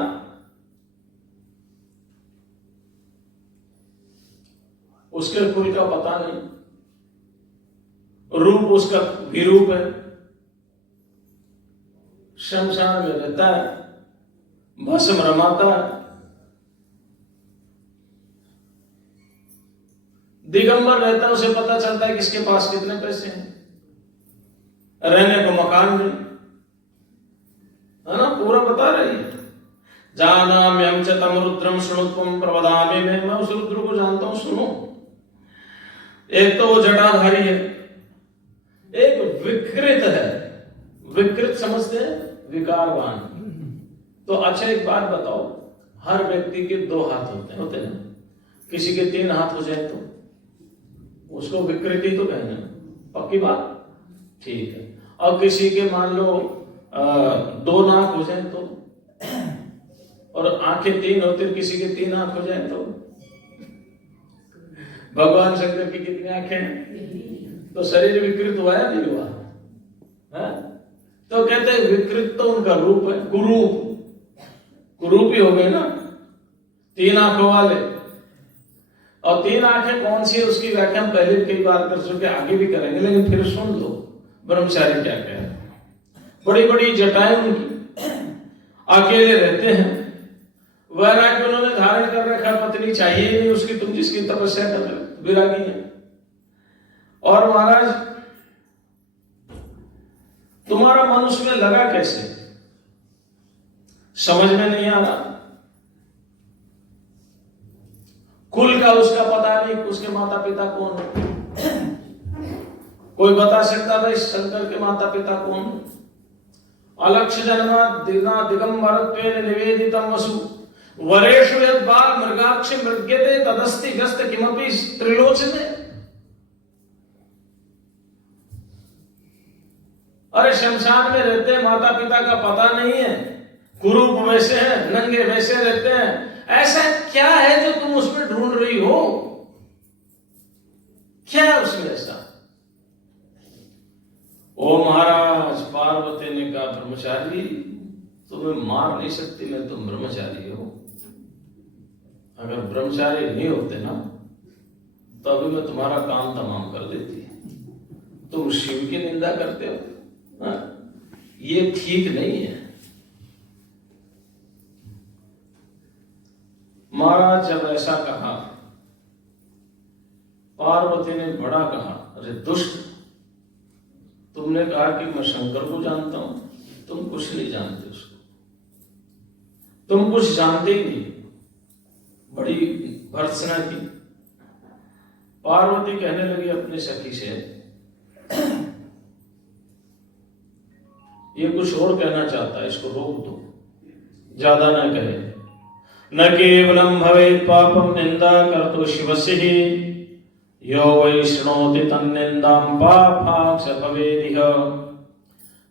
उसके कुल का पता नहीं, रूप उसका विरूप है, शमशान में रहता है, भस्म रमाता है, दिगंबर रहता है, उसे पता चलता है किसके पास कितने पैसे हैं, रहने को मकान नहीं, है ना? पूरा बता रही है। जानाम्यहं च तं रुद्रं शृणुत्वं प्रवदामि, मैं उस रुद्र को जानता हूं, सुनो। एक तो वो जटाधारी है, एक विकृत है। विकृत समझते हैं? विकारवान। तो अच्छा एक बात बताओ, हर व्यक्ति के 2 हाथ होते हैं ना? किसी के 3 हाथ हो जाए तो उसको विकृति तो कहना, पक्की बात? ठीक है। और किसी के मान लो 2 नाक हो जाए तो, और आंखें 3 होती, किसी के 3 आंख हो जाए तो, भगवान शंकर की कितनी आंखें हैं? तो शरीर विकृत हुआ या नहीं हुआ? है? तो कहते हैं विकृत तो उनका रूप है, कुरूप ही हो गए ना, 3 आंखों वाले। और 3 आंखें कौन सी है उसकी व्याख्या हम पहले कई बार कर चुके, आगे भी करेंगे, लेकिन फिर सुन लो ब्रह्मचारी क्या कह रहे हैं। बड़ी बड़ी जटाएं उनकी, अकेले रहते हैं, वैराग्य उन्होंने धारण कर रखा, पत्नी चाहिए नहीं उसकी, तुम जिसकी तपस्या कर रहे हो, विरागी है। और महाराज तुम्हारा मन उसमें लगा कैसे? समझ में नहीं आ रहा। कुल का उसका पता नहीं, उसके माता पिता कौन है? कोई बता सकता भाई शंकर के माता पिता कौन है? अलक्ष्य जन्मा दिगंबरत्वेन निवेदितम वसु वरेषु यद बाल मृगाक्ष मृग्यते तदस्ति गस्त किमपि त्रिलोचने। अरे शमशान में रहते हैं, माता पिता का पता नहीं है, कुरूप वैसे हैं, नंगे वैसे रहते हैं, ऐसा क्या है जो तुम उसमें ढूंढ रही हो? क्या है उसमें ऐसा? ओ महाराज, पार्वती ने कहा ब्रह्मचारी तुम्हें मार नहीं सकती मैं, तुम ब्रह्मचारी हो। अगर ब्रह्मचारी नहीं होते ना तो अभी मैं तुम्हारा काम तमाम कर देती। तुम शिव की निंदा करते हो, हाँ? ये ठीक नहीं है। महाराज जब ऐसा कहा, पार्वती ने बड़ा कहा, अरे दुष्ट, तुमने कहा कि मैं शंकर को जानता हूं, तुम कुछ नहीं जानते उसको, तुम कुछ जानते ही नहीं। बड़ी भर्त्सना की। पार्वती कहने लगी अपने सखी से, ये कुछ और कहना चाहता है, इसको रोक दो, ज्यादा ना कहे। न केवलम भवेत् पापम निंदा कर्तु शिवस्य ही, यो वै शृणोति तन्निन्दां पापाक्ष भवेदिह।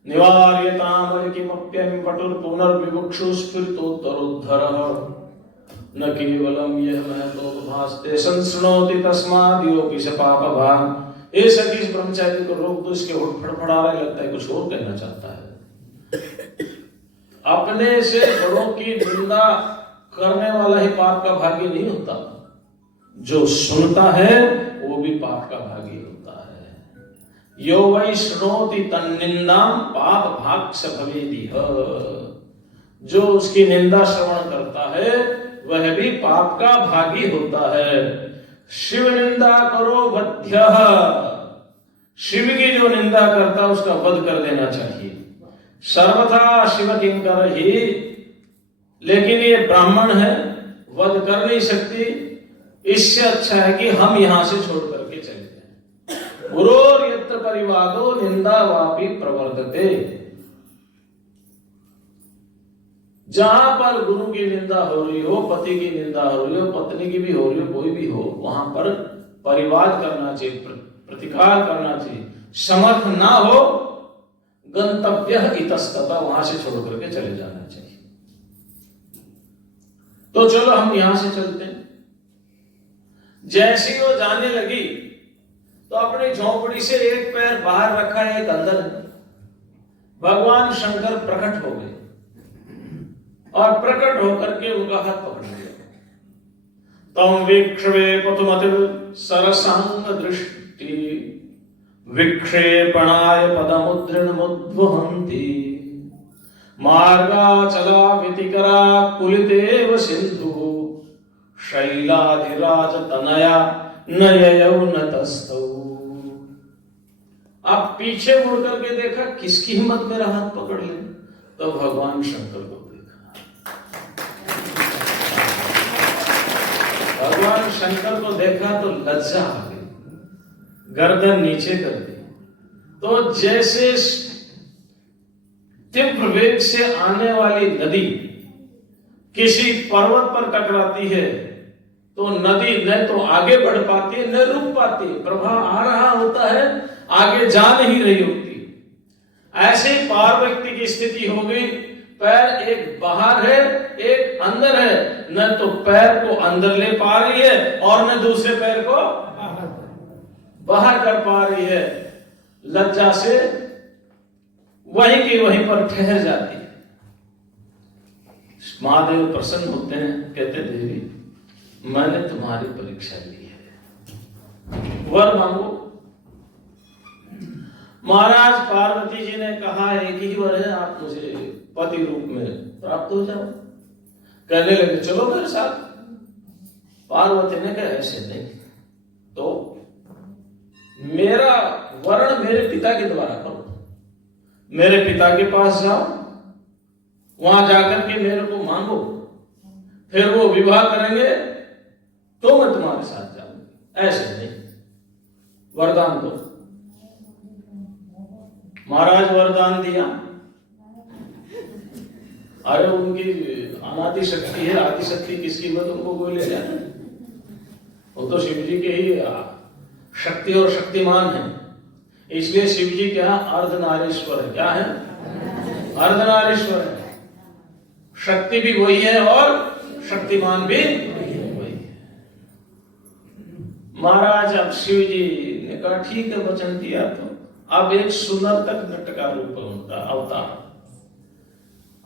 निवार्यताम किमप्यं पटुर पुनर्विवक्षुस्फुरितोत्तरोद्धरः। न केवलम यह महतोपभासते संशृणोति तस्माद् योऽपि स पापभाग्। ये सखी इस ब्रह्मचारी को रोक दो, इसके होठ फड़फड़ा रहे, लगता है कुछ और कहना चाहता है। अपने से बड़ों की निंदा करने वाला ही पाप का भागी नहीं होता, जो सुनता है वो भी पाप का भागी होता है। यो वै शृणोति तन्निन्दां पाप भाग स भवेदिह। जो उसकी निंदा श्रवण करता है वह भी पाप का भागी होता है। शिव निंदा करो वध्यः। शिव की जो निंदा करता है उसका वध कर देना चाहिए। सर्वथा शिव किंकर ही, लेकिन ये ब्राह्मण है, वध कर नहीं सकती, इससे अच्छा है कि हम यहां से छोड़ करके चले जाएं। गुरोर यत्र परिवादो निंदा वापि प्रवर्तते। जहां पर गुरु की निंदा हो रही हो, पति की निंदा हो रही हो, पत्नी की भी हो रही हो, कोई भी हो, वहां पर परिवाद करना चाहिए, प्रतिकार करना चाहिए। समर्थ ना हो, गंतव्य इतस्ततः, वहां से छोड़ करके चले जाना चाहिए। तो चलो हम यहां से चलते हैं। जैसी वो जाने लगी तो अपनी झोंपड़ी से एक पैर बाहर रखा है, एक अंदर है। भगवान शंकर प्रकट हो गए और प्रकट होकर के उनका हाथ पकड़ लिया। तम वीक्षवे पतुमतिव सरसांग दृष्टि, विक्षेपणाय पदमुद्रणमुद्वहन्ति, मार्गाचला व्यतिकरा कुलितेव सिन्धु, शैलाधिराज तनया नययौ नतस्तौ। आप पीछे मुड़ करके देखा, किसकी हिम्मत मेरा हाथ पकड़ ले, तो भगवान शंकर को देखा। भगवान शंकर को देखा तो लज्जा आ गई, गर्दन नीचे कर दी। तो जैसे तीव्र वेग से आने वाली नदी किसी पर्वत पर टकराती है तो नदी न तो आगे बढ़ पाती है न रुक पाती, प्रवाह आ रहा होता है, आगे जा नहीं रही होती। ऐसे पार व्यक्ति की स्थिति हो गई, पैर एक बाहर है एक अंदर है, न तो पैर को अंदर ले पा रही है और न दूसरे पैर को बाहर कर पा रही है। लज्जा से वहीं की वहीं पर ठहर जाती है। महादेव प्रसन्न होते हैं, कहते देवी मैंने तुम्हारी परीक्षा ली है, वर मांगो। महाराज पार्वती जी ने कहा एक ही वर है, आप मुझे पति रूप में प्राप्त हो जाओ। कहने लगे चलो मेरे साथ। पार्वती ने कहा ऐसे नहीं, तो मेरा वर्ण मेरे पिता के द्वारा करो। मेरे पिता के पास जाओ, वहां जाकर के मेरे को मांगो, फिर वो विवाह करेंगे तो मैं तुम्हारे साथ जाऊंगी। ऐसे नहीं, वरदान दो। महाराज वरदान दिया। अरे उनकी अनादि शक्ति है, आदि शक्ति किसकी वो तुमको कोई ले जाए? वो तो शिव जी के ही शक्ति और शक्तिमान है। इसलिए शिव जी क्या अर्धनारीश्वर है। क्या है? अर्धनारीश्वर है। शक्ति भी वही है और शक्तिमान भी वही है। महाराज अब शिव जी ने कहा ठीक है, वचन दिया तो अब एक सुंदर नट का रूप उनका अवतार।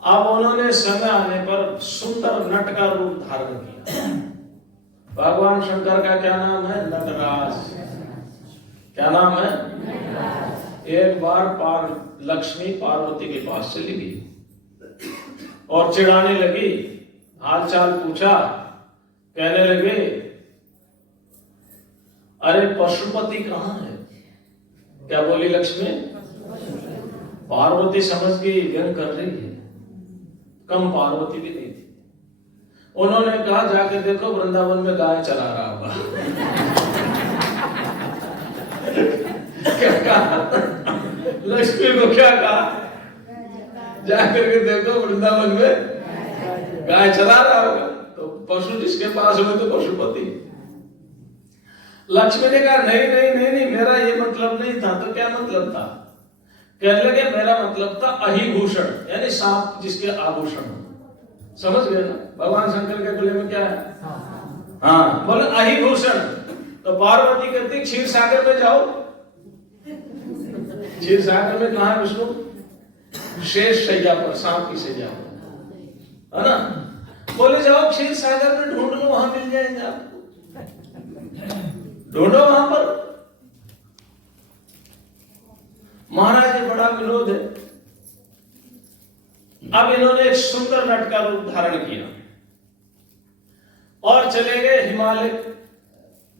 अब उन्होंने समय आने पर सुंदर नट का रूप धारण किया। भगवान शंकर का क्या नाम है? नटराज। क्या नाम है? एक बार लक्ष्मी पार्वती के पास चली गई और चिढ़ाने लगी, हालचाल पूछा। कहने लगे अरे पशुपति कहाँ है? क्या बोली लक्ष्मी? पार्वती समझ गई व्यंग कर रही है, कम पार्वती भी नहीं थी। उन्होंने कहा जाके देखो वृंदावन में गाय चला रहा होगा। क्या कहा? लक्ष्मी को क्या कहा? जाकर के देखो वृंदावन में गाय चला रहा होगा, तो पशु जिसके पास हुए तो पशुपति। लक्ष्मी ने कहा नहीं नहीं नहीं नहीं, मेरा ये मतलब नहीं था। तो क्या मतलब था? कहने लगे मेरा मतलब था अहिभूषण, यानी सांप जिसके आभूषण हो। समझ गए ना? भगवान शंकर के गले में क्या है? हाँ, बोले अहिभूषण। तो पार्वती कहती क्षीर सागर में जाओ। क्षीर सागर में कहा है विष्णु? शेष शैया पर, सांप की शैया पर, है ना? बोले जाओ क्षीर सागर में ढूंढ लो, वहां मिल जाएंगे आपको, ढूंढो वहां पर। महाराज ये बड़ा विनोद है। अब इन्होंने एक सुंदर नट का रूप धारण किया और चले गए हिमालय,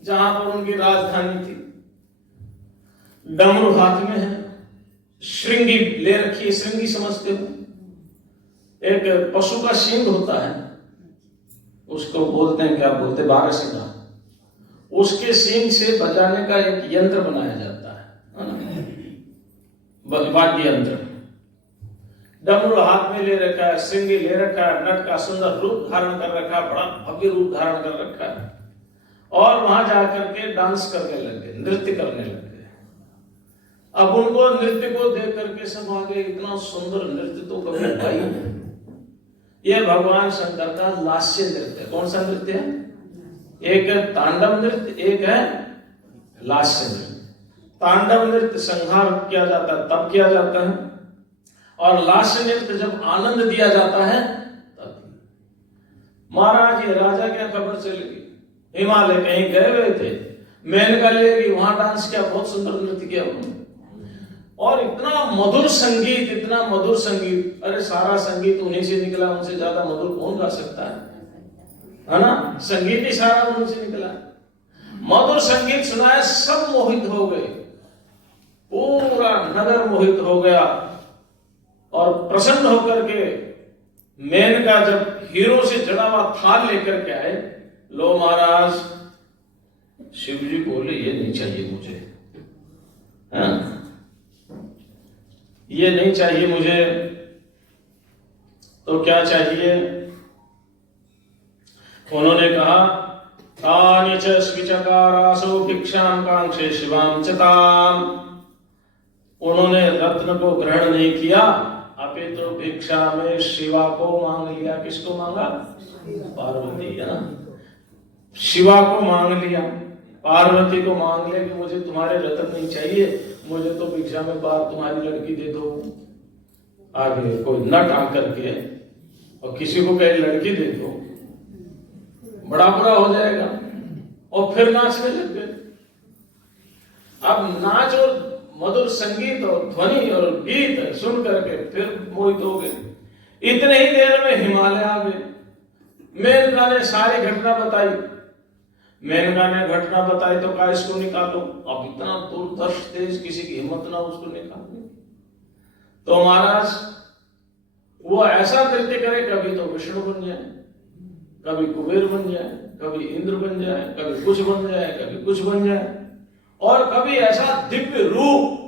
जहां पर उनकी राजधानी थी। डमरू हाथ में है, श्रृंगी ले रखी है। श्रृंगी समझते हो? एक पशु का सींग होता है, उसको बोलते हैं, क्या बोलते हैं, बारहसिंगा। उसके सींग से बजाने का एक यंत्र बनाया जाता है ना, वाद्य यंत्र। डमरू हाथ में ले रखा है, श्रृंगी ले रखा है, नट का सुंदर रूप धारण कर रखा है, बड़ा भव्य रूप धारण कर रखा है। और वहां जाकर के डांस करने लगे, नृत्य करने लगे। अब उनको नृत्य को देख करके सब आगे, इतना सुंदर नृत्य तो कभी भाई नहीं। यह भगवान शंकर का लास्य नृत्य है। कौन सा नृत्य है? एक है तांडव नृत्य, एक है लास्य नृत्य। तांडव नृत्य संहार किया जाता है तब किया जाता है, और लास्य नृत्य जब आनंद दिया जाता है तब। महाराज ये राजा क्या खबर चलेगी, हिमालय कहीं गए हुए थे, मेनका ले गई, वहां डांस किया, बहुत सुंदर नृत्य किया उन्होंने। और इतना मधुर संगीत, इतना मधुर संगीत। अरे सारा संगीत उन्हीं से निकला, उनसे ज्यादा मधुर कौन गा सकता है ना? संगीत ही सारा उन्हीं से निकला। मधुर संगीत सुनाया, सब मोहित हो गए, पूरा नगर मोहित हो गया। और प्रसन्न होकर के मेनका जब हीरो से जड़ा हुआ थाल लेकर के आए, लो महाराज, शिव जी बोले ये नहीं चाहिए मुझे, हाँ? ये नहीं चाहिए मुझे, तो क्या चाहिए? उन्होंने कहा तानि च स्विचकारासो भिक्षां कांक्षे शिवां च ताम्। उन्होंने रत्न को ग्रहण नहीं किया, अपितु तो भिक्षा में शिवा को मांग लिया। किसको मांगा? पार्वती, है ना? शिवा को मांग लिया, पार्वती को मांग लिया कि मुझे तुम्हारे रत्न नहीं चाहिए, मुझे तो भिक्षा में बार तुम्हारी लड़की दे दो। आगे कोई नट आकर के और किसी को कहे लड़की दे दो, बड़ा बुरा हो जाएगा। और फिर नाचने लग गए। अब नाच और मधुर संगीत और ध्वनि और गीत सुन करके फिर मोहित हो गए। इतने ही देर में हिमालय आ गए। मेनका ने सारी घटना बताई। मेनका ने घटना बताई तो कहा इसको निकालो। अब इतना दुर्दर्श तेज, किसी की हिम्मत ना उसको निकालने। तो महाराज वो ऐसा नृत्य करे, कभी तो विष्णु बन जाए, कभी कुबेर बन जाए, कभी इंद्र बन जाए, कभी कुछ बन जाए, कभी कुछ बन जाए, और कभी ऐसा दिव्य रूप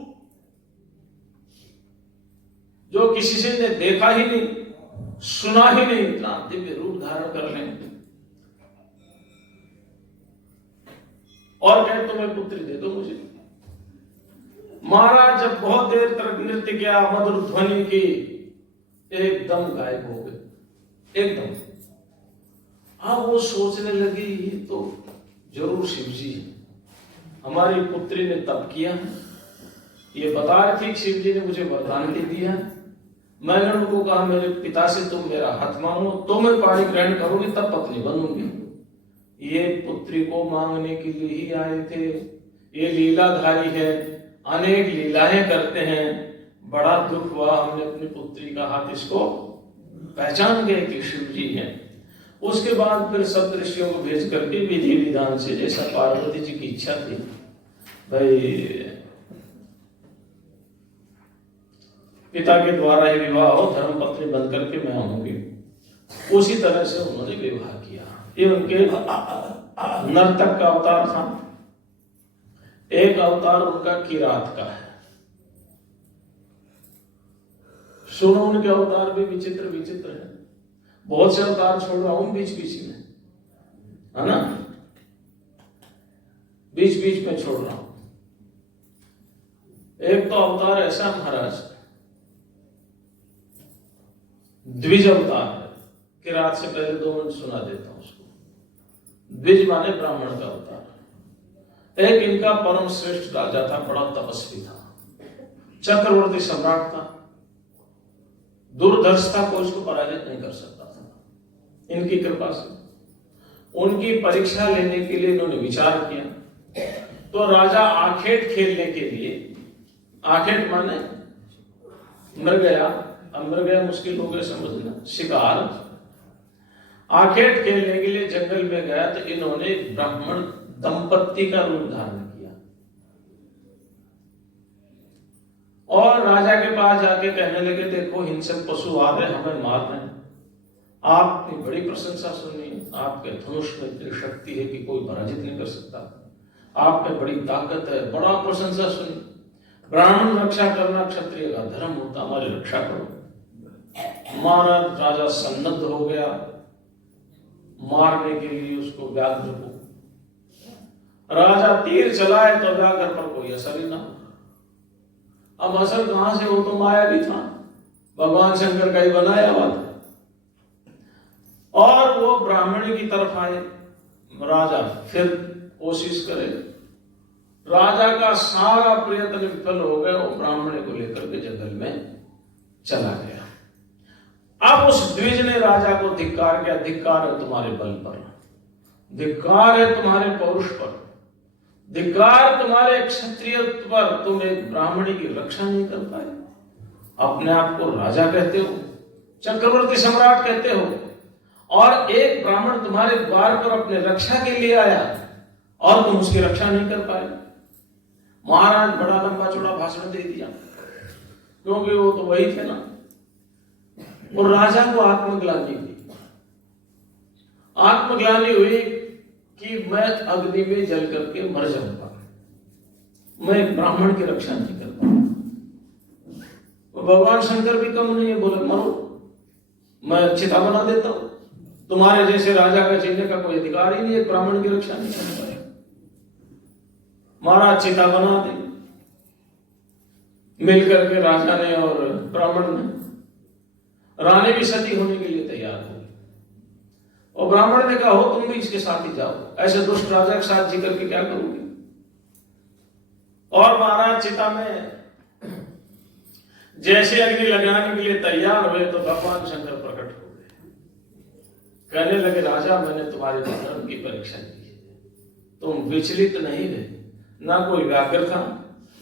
जो किसी से ने देखा ही नहीं, सुना ही नहीं, इतना दिव्य रूप धारण कर लें। और कहे तुम्हें पुत्री दे दो मुझे। महाराज जब बहुत देर तक नृत्य किया, मधुर ध्वनि की, एकदम गायब हो गए, एकदम। अब वो सोचने लगी ये तो जरूर शिव जी, हमारी पुत्री ने तप किया, ये बता रही थी कि शिव जी ने मुझे वरदान दे दिया। मैंने उनको कहा मेरे पिता से तुम मेरा हाथ मांगो, तो मैं पाणी ग्रहण करूंगी, तब पत्नी बनूंगी। ये पुत्री को मांगने के लिए ही आए थे। ये लीलाधारी है, अनेक लीलाएं करते हैं। बड़ा दुख हुआ, हमने अपनी पुत्री का हाथ इसको पहचान गए कि शिव जी हैं। उसके बाद फिर सब ऋषियों को भेज करके विधि विधान से, जैसा पार्वती जी की इच्छा थी, भाई पिता के द्वारा ही विवाह हो, धर्म पत्नी बन करके मैं आऊंगी, उसी तरह से उन्होंने विवाह किया। ये उनके नर्तक का अवतार था। एक अवतार उनका किरात का है। सुनो, उनके अवतार भी विचित्र विचित्र है। बहुत से अवतार छोड़ रहा हूं बीच बीच में, है ना, बीच बीच में छोड़ रहा हूं। एक तो अवतार ऐसा महाराज द्विज अवतार है कि रात से पहले 2 मिनट सुना देता हूं उसको। द्विज माने ब्राह्मण का अवतार। एक इनका परम श्रेष्ठ राजा था, बड़ा तपस्वी था, चक्रवर्ती सम्राट था, दुर्धर्ष था, कोई उसको पराजित नहीं कर सकता था। इनकी कृपा से उनकी परीक्षा लेने के लिए इन्होंने विचार किया। तो राजा आखेट खेलने के लिए, आखेट माने मृगया, अब मृगया मुश्किल हो गया समझना, शिकार, आखेट खेलने के लिए जंगल में गया तो इन्होंने ब्राह्मण दंपत्ति का रूप धारण किया और राजा के पास जाके कहने लगे, देखो हिंसक पशु आ रहे, हमें मार रहे हैं, आपने बड़ी प्रशंसा सुनी, आपके धनुष में इतनी शक्ति है कि कोई पराजित नहीं कर सकता, आप में बड़ी ताकत है, बड़ा प्रशंसा सुनी, ब्राह्मण रक्षा करना क्षत्रिय का धर्म होता, हमारी रक्षा करो। महाराज राजा सन्नद्ध हो गया मारने के लिए उसको, व्याघ्र को। राजा तीर चलाए तो व्याघ्र पर कोई असर ही ना हो। अब असर कहां से हो, तो माया भी था, भगवान शंकर का ही बनाया हुआ था। और वो ब्राह्मणी की तरफ आए, राजा फिर कोशिश करे, राजा का सारा प्रयत्न विफल हो गया, वो ब्राह्मणी को लेकर के जंगल में चला गया। अब उस द्विज ने राजा को धिक्कार किया, धिक्कार है तुम्हारे बल पर, धिक्कार है तुम्हारे पौरुष पर, धिक्कार तुम्हारे क्षत्रियत्व पर, तुम एक ब्राह्मणी की रक्षा नहीं कर पाए, अपने आप को राजा कहते हो, चक्रवर्ती सम्राट कहते हो, और एक ब्राह्मण तुम्हारे द्वार पर अपने रक्षा के लिए आया और तुम उसकी रक्षा नहीं कर पाए। महाराज बड़ा लंबा चौड़ा भाषण दे दिया, क्योंकि वो तो वही थे ना। और राजा को आत्मग्लानि हुई, आत्मग्लानि हुई कि मैं अग्नि में जल करके मर जाऊंगा, मैं ब्राह्मण की रक्षा नहीं कर पाऊंगा। तो भगवान शंकर भी कम नहीं है, बोले मरो, मैं चिता बना देता हूं, तुम्हारे जैसे राजा का जीने का कोई अधिकार ही नहीं है, ब्राह्मण की रक्षा नहीं कर पाए। महाराज चिता बना दी, मिलकर के राजा ने और ब्राह्मण ने, रानी भी सती होने के लिए तैयार हो गई, और ब्राह्मण ने कहा हो तुम भी इसके साथ ही जाओ, ऐसे दुष्ट राजा के साथ जी करके क्या करोगे। और महाराज चिता में जैसे अग्नि लगाने के लिए तैयार हुए तो भगवान शंकर प्रकट हो गए, कहने लगे राजा मैंने तुम्हारे धर्म की परीक्षा की है, तुम विचलित नहीं रहे, ना कोई व्याघ्र था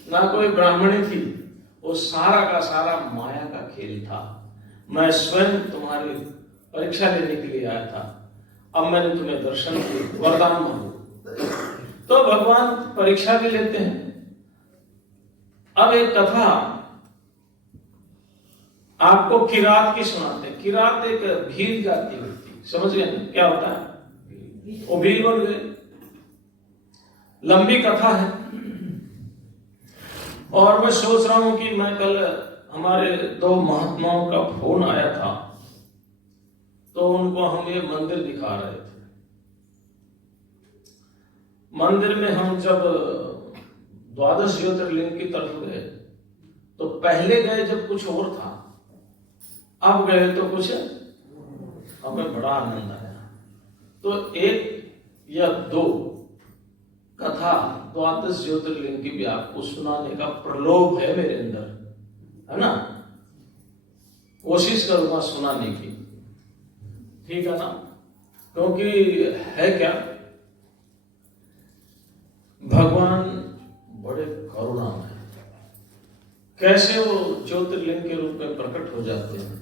ना कोई ब्राह्मणी थी, वो सारा का सारा माया का खेल था, मैं स्वयं तुम्हारी परीक्षा लेने के लिए आया था, अब मैंने तुम्हें दर्शन दिए, वरदान मांगो। तो भगवान परीक्षा भी लेते हैं। अब एक कथा आपको किरात की सुनाते हैं। किरात एक भील जाति होती, समझ गए क्या होता है, वो भील बन गए, लंबी कथा है। और मैं सोच रहा हूं कि मैं कल हमारे 2 महात्माओं का फोन आया था, तो उनको हम ये मंदिर दिखा रहे थे। मंदिर में हम जब 12 ज्योतिर्लिंग की तरफ गए तो पहले गए जब कुछ और था, अब गए तो कुछ, हमें बड़ा आनंद आया। तो 1 या 2 कथा 12 ज्योतिर्लिंग की भी आपको सुनाने का प्रलोभ है मेरे अंदर, है ना, कोशिश करूंगा सुनाने की, ठीक है ना। क्योंकि है क्या, भगवान बड़े करुणामय है, कैसे वो ज्योतिर्लिंग के रूप में प्रकट हो जाते हैं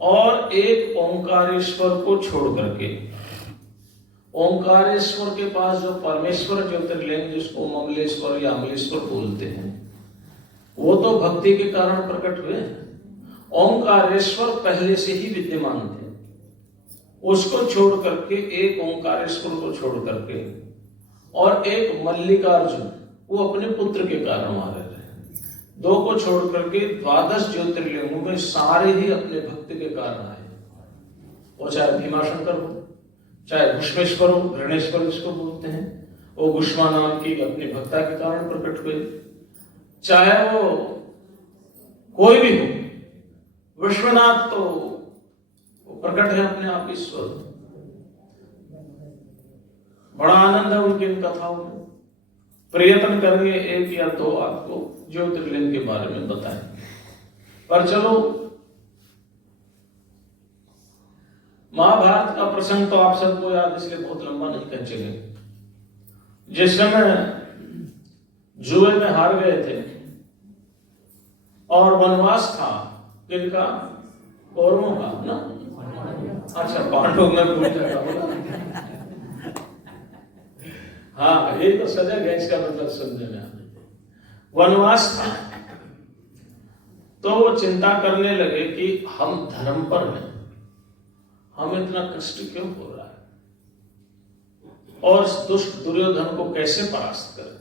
और एक ओंकारेश्वर को छोड़ करके, ओंकारेश्वर के पास जो परमेश्वर ज्योतिर्लिंग जिसको ममलेश्वर या अमलेश्वर बोलते हैं, वो तो भक्ति के कारण प्रकट हुए। ओंकारेश्वर पहले से ही विद्यमान थे, उसको छोड़ करके, एक ओंकारेश्वर को छोड़ करके और एक मल्लिकार्जुन, वो अपने पुत्र के कारण वहां रह रहे हैं। दो को छोड़ करके 12 ज्योतिर्लिंगों में सारे ही अपने भक्त के कारण आए। वो चाहे भीमाशंकर हो, चाहे घुष्मेश्वर हो, घृणेश्वर जिसको बोलते हैं, वो घुष्मा नाम की अपनी भक्ता के कारण प्रकट हुए, चाहे वो कोई भी हो, विश्वनाथ तो प्रकट है अपने आप ईश्वर। बड़ा आनंद है उनकी इन कथाओं में। प्रयत्न करेंगे एक या दो आपको ज्योतिर्लिंग के बारे में बताएं। पर चलो, महाभारत का प्रसंग तो आप सबको याद, इसलिए बहुत लंबा नहीं कर चलेंगे। जिस समय जुए में हार गए थे और वनवास था, किनका? कौरवों का ना? अच्छा, पांडवों में भूल जाता। हाँ, ये तो सजा गया, इसका मतलब समझे में आने। वनवास था तो वो चिंता करने लगे कि हम धर्म पर हैं, हम इतना कष्ट क्यों हो रहा है, और इस दुष्ट दुर्योधन को कैसे परास्त करें।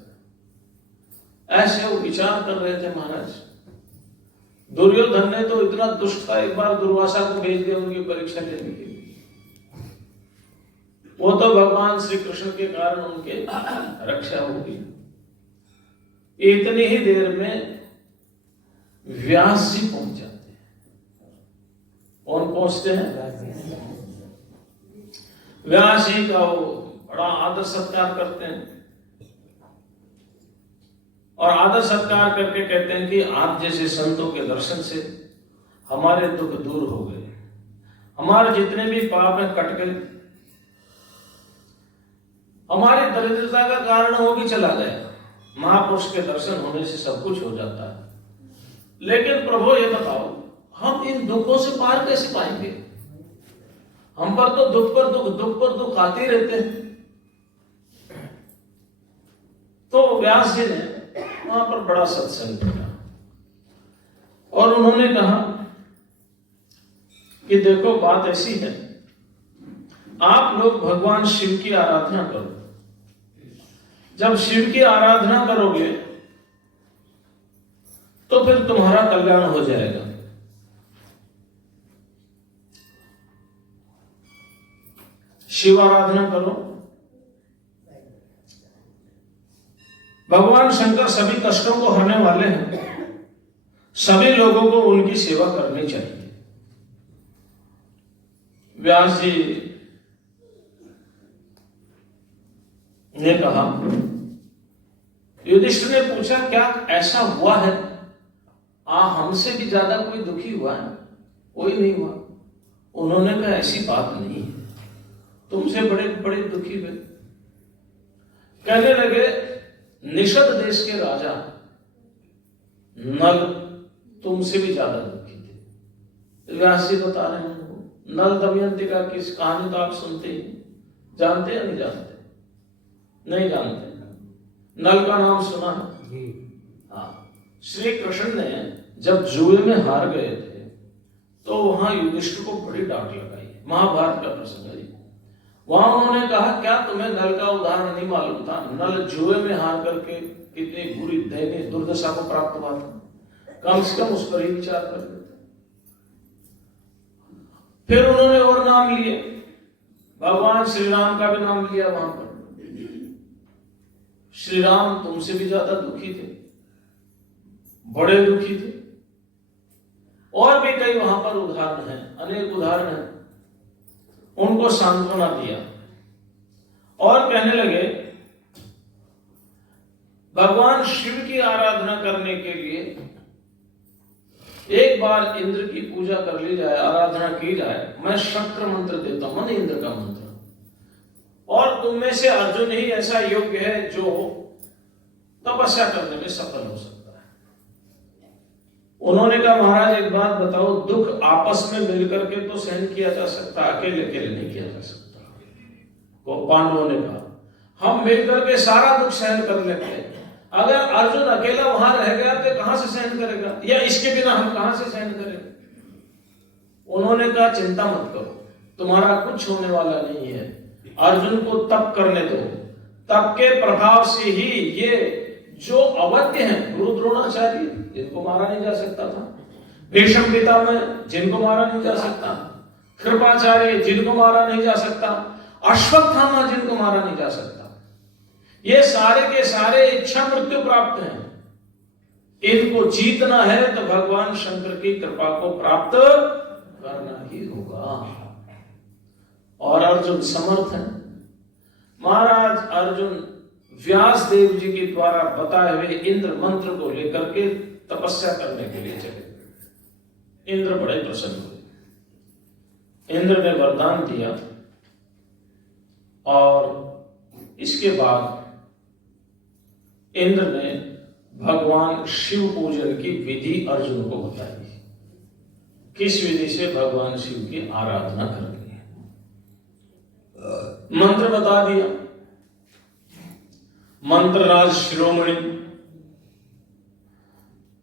ऐसे वो विचार कर रहे थे महाराज। दुर्योधन ने तो इतना दुष्ट था, एक बार दुर्वासा को भेज दिया उनकी परीक्षा लेने के लिए। वो तो भगवान श्री कृष्ण के कारण उनके रक्षा होगी। इतनी ही देर में व्यास जी पहुंच जाते हैं। कौन पहुंचते हैं? व्यास जी का वो बड़ा आदर सत्कार करते हैं, और आदर सत्कार करके कहते हैं कि आप जैसे संतों के दर्शन से हमारे दुख दूर हो गए, हमारे जितने भी पाप हैं कट गए, हमारी दरिद्रता का कारण वो भी चला गया। महापुरुष के दर्शन होने से सब कुछ हो जाता है। लेकिन प्रभु ये बताओ, हम इन दुखों से पार कैसे पाएंगे? हम पर तो दुख पर दुख, दुख पर दुख आते ही रहते हैं। तो व्यास जी ने वहां पर बड़ा सत्संग किया और उन्होंने कहा कि देखो, बात ऐसी है, आप लोग भगवान शिव की आराधना करो। जब शिव की आराधना करोगे तो फिर तुम्हारा कल्याण हो जाएगा। शिव आराधना करो। भगवान शंकर सभी कष्टों को हरने वाले हैं, सभी लोगों को उनकी सेवा करनी चाहिए। व्यास जी ने कहा, युधिष्ठिर ने पूछा, क्या ऐसा हुआ है? हमसे भी ज्यादा कोई दुखी हुआ है? कोई नहीं हुआ। उन्होंने कहा, ऐसी बात नहीं है, तुमसे बड़े बड़े दुखी हुए। कहने लगे, निषद देश के राजा नल तुमसे भी ज्यादा दुखी थे। व्यास जी बता रहे हैं, नल दमयंती का किस कहानी तो आप सुनते ही, जानते या नहीं जानते? नहीं जानते। नल का नाम सुना है? हाँ। श्री कृष्ण ने जब जुए में हार गए थे तो वहां युधिष्ठिर को बड़ी डांट लगाई। महाभारत का प्रसंग है। वहां उन्होंने कहा, क्या तुम्हें नल का उदाहरण नहीं मालूम था? नल जुए में हार करके कितनी बुरी दयनीय दुर्दशा को प्राप्त हुआ था। कम से कम उस पर ही विचार कर लेते। फिर उन्होंने और नाम लिए, भगवान श्री राम का भी नाम लिया वहां पर। श्री राम तुमसे भी ज्यादा दुखी थे, बड़े दुखी थे। और भी कई वहां पर उदाहरण हैं, अनेक उदाहरण हैं। उनको सांत्वना दिया और कहने लगे, भगवान शिव की आराधना करने के लिए एक बार इंद्र की पूजा कर ली जाए, आराधना की जाए। मैं शक्र मंत्र देता हूं, मन इंद्र का मंत्र, और तुम में से अर्जुन ही ऐसा योग्य है जो तपस्या करने में सफल हो सकता है। उन्होंने कहा, महाराज एक बात बताओ, दुख आपस में मिलकर के तो सहन किया जा सकता, अकेले अकेले नहीं किया जा सकता। वो पांडवों ने कहा, हम मिलकर के सारा दुख सहन कर लेते हैं। अगर अर्जुन अकेला वहां रह गया तो कहां से सहन करेगा, या इसके बिना हम कहां से सहन करेंगे? उन्होंने कहा, चिंता मत करो, तुम्हारा कुछ होने वाला नहीं है। अर्जुन को तप करने दो, तप के प्रभाव से ही ये जो अवध्य हैं, गुरु द्रोणाचार्य जिनको मारा नहीं जा सकता था, भीष्म पितामह जिनको मारा नहीं जा सकता, कृपाचार्य जिनको मारा नहीं जा सकता, अश्वत्थामा जिनको मारा नहीं जा सकता, ये सारे के सारे इच्छा मृत्यु प्राप्त हैं। इनको जीतना है तो भगवान शंकर की कृपा को प्राप्त करना ही होगा। और अर्जुन समर्थ है। महाराज अर्जुन व्यास देव जी के द्वारा बताए हुए इंद्र मंत्र को लेकर के तपस्या करने के लिए चले। इंद्र बड़े प्रसन्न हुए। इंद्र ने वरदान दिया और इसके बाद इंद्र ने भगवान शिव पूजन की विधि अर्जुन को बताई। किस विधि से भगवान शिव की आराधना करनी है, मंत्र बता दिया। मंत्रराज शिरोमणि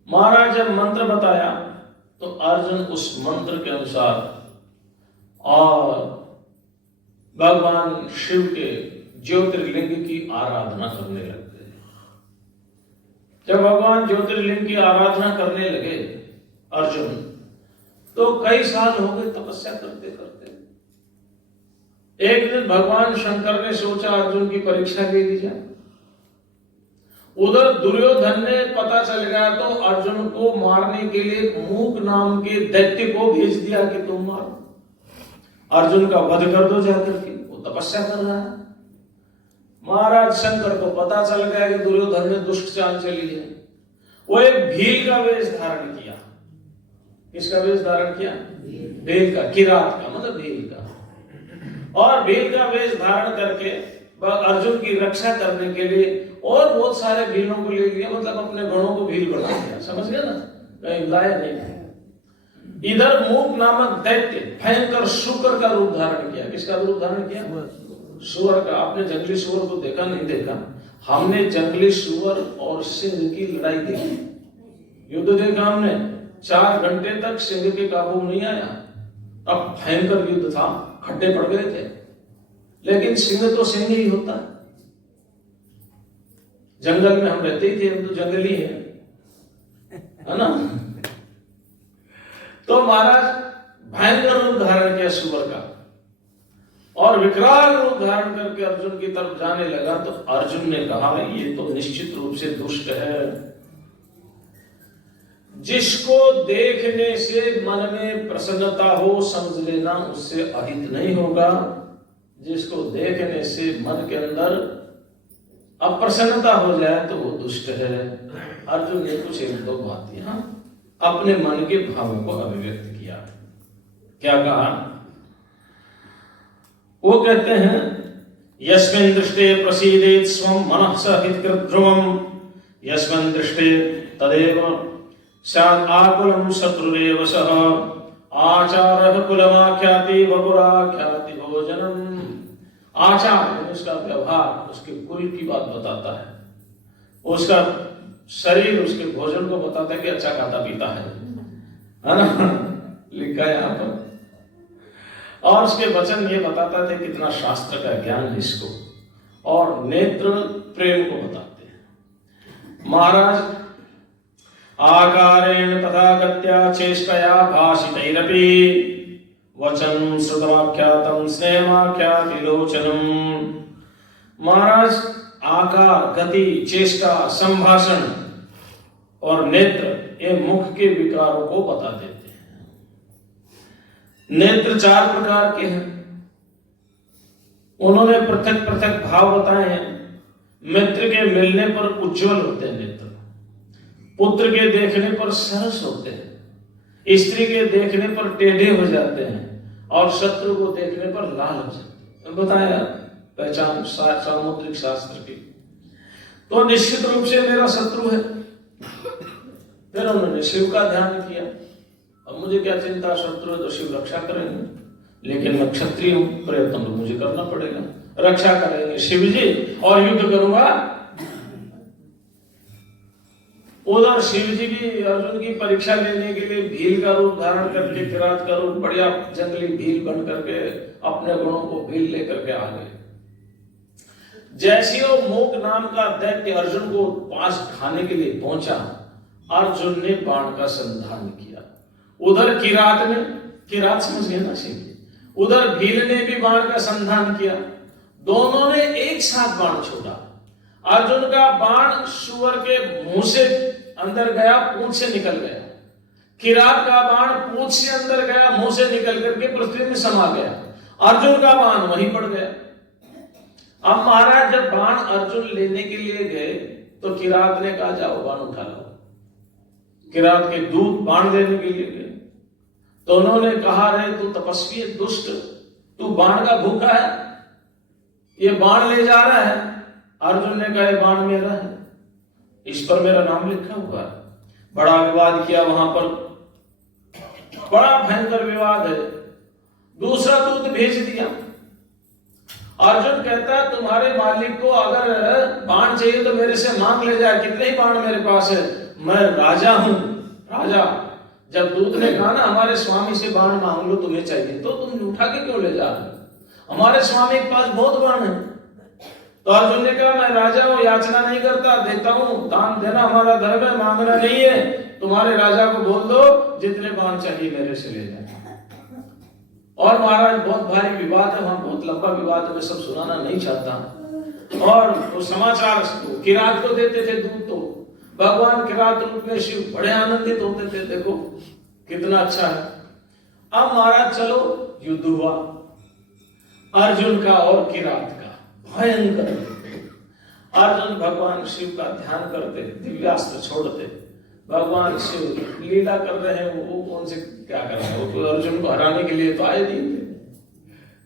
महाराज जब मंत्र बताया तो अर्जुन उस मंत्र के अनुसार और भगवान शिव के ज्योतिर्लिंग की आराधना करने लग गए। जब भगवान ज्योतिर्लिंग की आराधना करने लगे अर्जुन, तो कई साल हो गए तपस्या करते करते। एक दिन भगवान शंकर ने सोचा अर्जुन की परीक्षा ले ली जाए। उधर दुर्योधन ने पता चल गया तो अर्जुन को मारने के लिए मूक नाम के दैत्य को भेज दिया कि तुम मारो, अर्जुन का वध कर दो जाकर के, वो तपस्या कर रहा है। महाराज शंकर को पता चल गया कि दुर्योधन ने दुष्ट चाल चली है। वो एक भील का वेश धारण किया। किसका वेश धारण किया? भील का, किरात का मतलब भील का। और भील का वेश धारण करके अर्जुन की रक्षा करने के लिए और बहुत सारे भीलों को ले लिया, मतलब अपने गणों को भील बना दिया। समझ गया ना, कहीं लाया नहीं। इधर मूक नामक दैत्य भयंकर शुकर का रूप धारण किया। किसका रूप धारण किया? सुअर का। आपने जंगली सुअर को देखा? नहीं देखा। हमने जंगली सुअर और सिंह की लड़ाई देखी, युद्ध देखा हमने। 4 घंटे तक सिंह के काबू नहीं आया। अब भयंकर युद्ध था, खड्डे पड़ गए थे, लेकिन सिंह तो सिंह ही होता है। जंगल में हम रहते ही थे, हम तो जंगली है ना। तो महाराज भयंकर रूप धारण किया सुअर का और विकराल रूप धारण करके अर्जुन की तरफ जाने लगा। तो अर्जुन ने कहा ये तो निश्चित रूप से दुष्ट है, जिसको देखने से मन में प्रसन्नता हो समझ लेना उससे अहित नहीं होगा। जिसको देखने से मन के अंदर अप्रसन्नता हो जाए तो वो दुष्ट है। अर्जुन ने कुछ 1-2 बातें अपने मन के भावों को अभिव्यक्त किया। क्या कहा? वो कहते हैं यस्मिन् दृष्टे प्रसीदेत् स्वं मनः स हितकृद्ध्रुवम् यस्मिन् दृष्टे तदेव स्यात् आकुलं शत्रुरेव सः आचारः कुलमाख्याति वपुराख्याति भोजनम्। आचार उसका व्यवहार, उसके कुल की बात बताता है, उसका शरीर उसके भोजन को बताता है कि अच्छा खाता पीता है ना, लिखा है यहाँ पर। और उसके वचन ये बताता था कितना शास्त्र का ज्ञान है इसको, और नेत्र प्रेम को बताते हैं। महाराज आकारेण तथा गत्या चेष्टया भाषितैरपि वचन श्रुतमाख्यातम स्नेहमाख्याति लोचनम। महाराज आकार, गति, चेष्टा, संभाषण और नेत्र ये मुख के विकारों को बता देते हैं। नेत्र 4 प्रकार के हैं, उन्होंने पृथक पृथक भाव बताए हैं। मित्र के मिलने पर उज्जवल होते हैं नेत्र, पुत्र के देखने पर सरस होते हैं, स्त्री के देखने पर टेढ़े हो जाते हैं, और शत्रु को देखने पर लाल हो जाते हैं। बताया पहचान सामुद्रिक शास्त्र की। तो निश्चित रूप से मेरा शत्रु है। फिर उन्होंने शिव का ध्यान किया। अब मुझे क्या चिंता, शत्रु है तो शिव रक्षा करेंगे, लेकिन मैं क्षत्रिय हूं, प्रयत्न तो मुझे करना पड़ेगा। रक्षा करेंगे शिव जी और युद्ध करूंगा। उधर शिव जी भी अर्जुन की परीक्षा लेने के लिए भील का रूप धारण करके, किरात का रूप, बढ़िया जंगली भील बन करके अपने गुणों को भील लेकर के आ गए। जैसे वो मोक नाम का दैत्य अर्जुन को पास खाने के लिए पहुंचा, अर्जुन ने बाण का संधान किया। उधर किरात ने, किरात समझ गए ना सीधे, उधर भील ने भी बाण का संधान किया। दोनों ने एक साथ बाण छोड़ा। अर्जुन का बाण सुअर के मुंह से अंदर गया, पूंछ से निकल गया। किरात का बाण पूंछ से अंदर गया, मुंह से निकल करके पृथ्वी में समा गया। अर्जुन का बाण वहीं पड़ गया। अब महाराज जब बाण अर्जुन लेने के लिए गए तो किरात ने कहा जाओ बाण उठा लो। किरात के दूत बाण लेने के लिए गए तो उन्होंने कहा, रे तू तपस्वी दुष्ट, तू बाण का भूखा है, ये बाण ले जा रहा है। अर्जुन ने कहा बाण मेरा है, इस पर मेरा नाम लिखा हुआ है। बड़ा विवाद किया वहां पर, बड़ा भयंकर विवाद है। दूसरा दूत भेज दिया। अर्जुन कहता है तुम्हारे मालिक को अगर बाण चाहिए तो मेरे से मांग ले जाए, कितने ही बाण मेरे पास है, मैं राजा हूं, राजा। जब दूत ने कहा ना हमारे स्वामी से बाण मांग लो, तुम्हें चाहिए तो तुम उठा के क्यों ले जा रहे हो, हमारे स्वामी के पास बहुत बाण है। तो अर्जुन ने कहा मैं राजा हूं, याचना नहीं करता, देता हूं, दान देना हमारा धर्म है, मांगना नहीं है। तुम्हारे राजा को बोल दो जितने बाण चाहिए मेरे से ले जाए। और महाराज बहुत भारी विवाद है वहां, बहुत लंबा विवाद है, मैं सब सुनाना नहीं चाहता। और वो समाचार किरात को देते थे दूत, तो भगवान किरात रूप में शिव बड़े आनंदित होते थे, देखो कितना अच्छा है। अब महाराज चलो युद्ध हुआ अर्जुन का और किरात का, भयंकर। अर्जुन भगवान शिव का ध्यान करते, दिव्यास्त्र छोड़ते, भगवान शिव लीला कर रहे हैं। वो कौन से क्या कर रहे हैं, वो तो अर्जुन को हराने के लिए तो आए नहीं थे,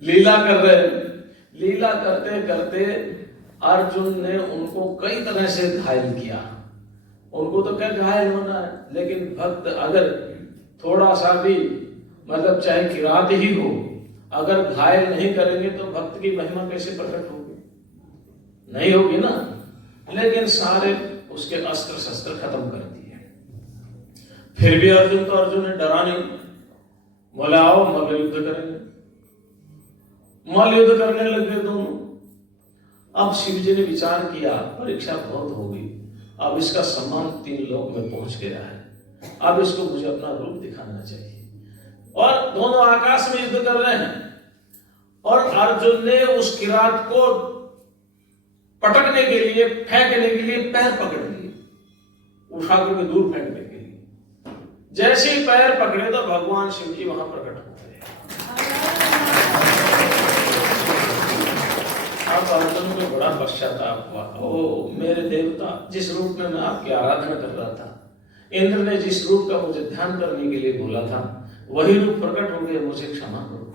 लीला कर रहे हैं। लीला करते करते अर्जुन ने उनको कई तरह से घायल किया। उनको तो क्या घायल होना है, लेकिन भक्त अगर थोड़ा सा भी मतलब चाहे किरात ही हो, अगर घायल नहीं करेंगे तो भक्त की महिमा कैसे प्रकट होगी, नहीं होगी ना। लेकिन सारे उसके अस्त्र शस्त्र खत्म कर दिए। फिर भी अर्जुन ने डरा नहीं, बोला आओ मल्ल युद्ध करेंगे। मल्ल युद्ध करने लगे दोनों। अब शिव जी ने विचार किया परीक्षा बहुत होगी, अब इसका सम्मान 3 लोक में पहुंच गया है, अब इसको मुझे अपना रूप दिखाना चाहिए। और दोनों आकाश में युद्ध कर रहे हैं और अर्जुन ने उस किरात को पटकने के लिए, फेंकने के लिए पैर पकड़ लिए, उठा करके दूर फेंकने के लिए। जैसे ही पैर पकड़े तो भगवान शिव जी वहां प्रकट हो गए। अब अर्जुन को बड़ा पश्चाताप हुआ, ओ मेरे देवता, जिस रूप में मैं आपकी आराधना कर रहा था, इंद्र ने जिस रूप का मुझे ध्यान करने के लिए बोला था, वही रूप प्रकट हो गया, मुझे क्षमा करो।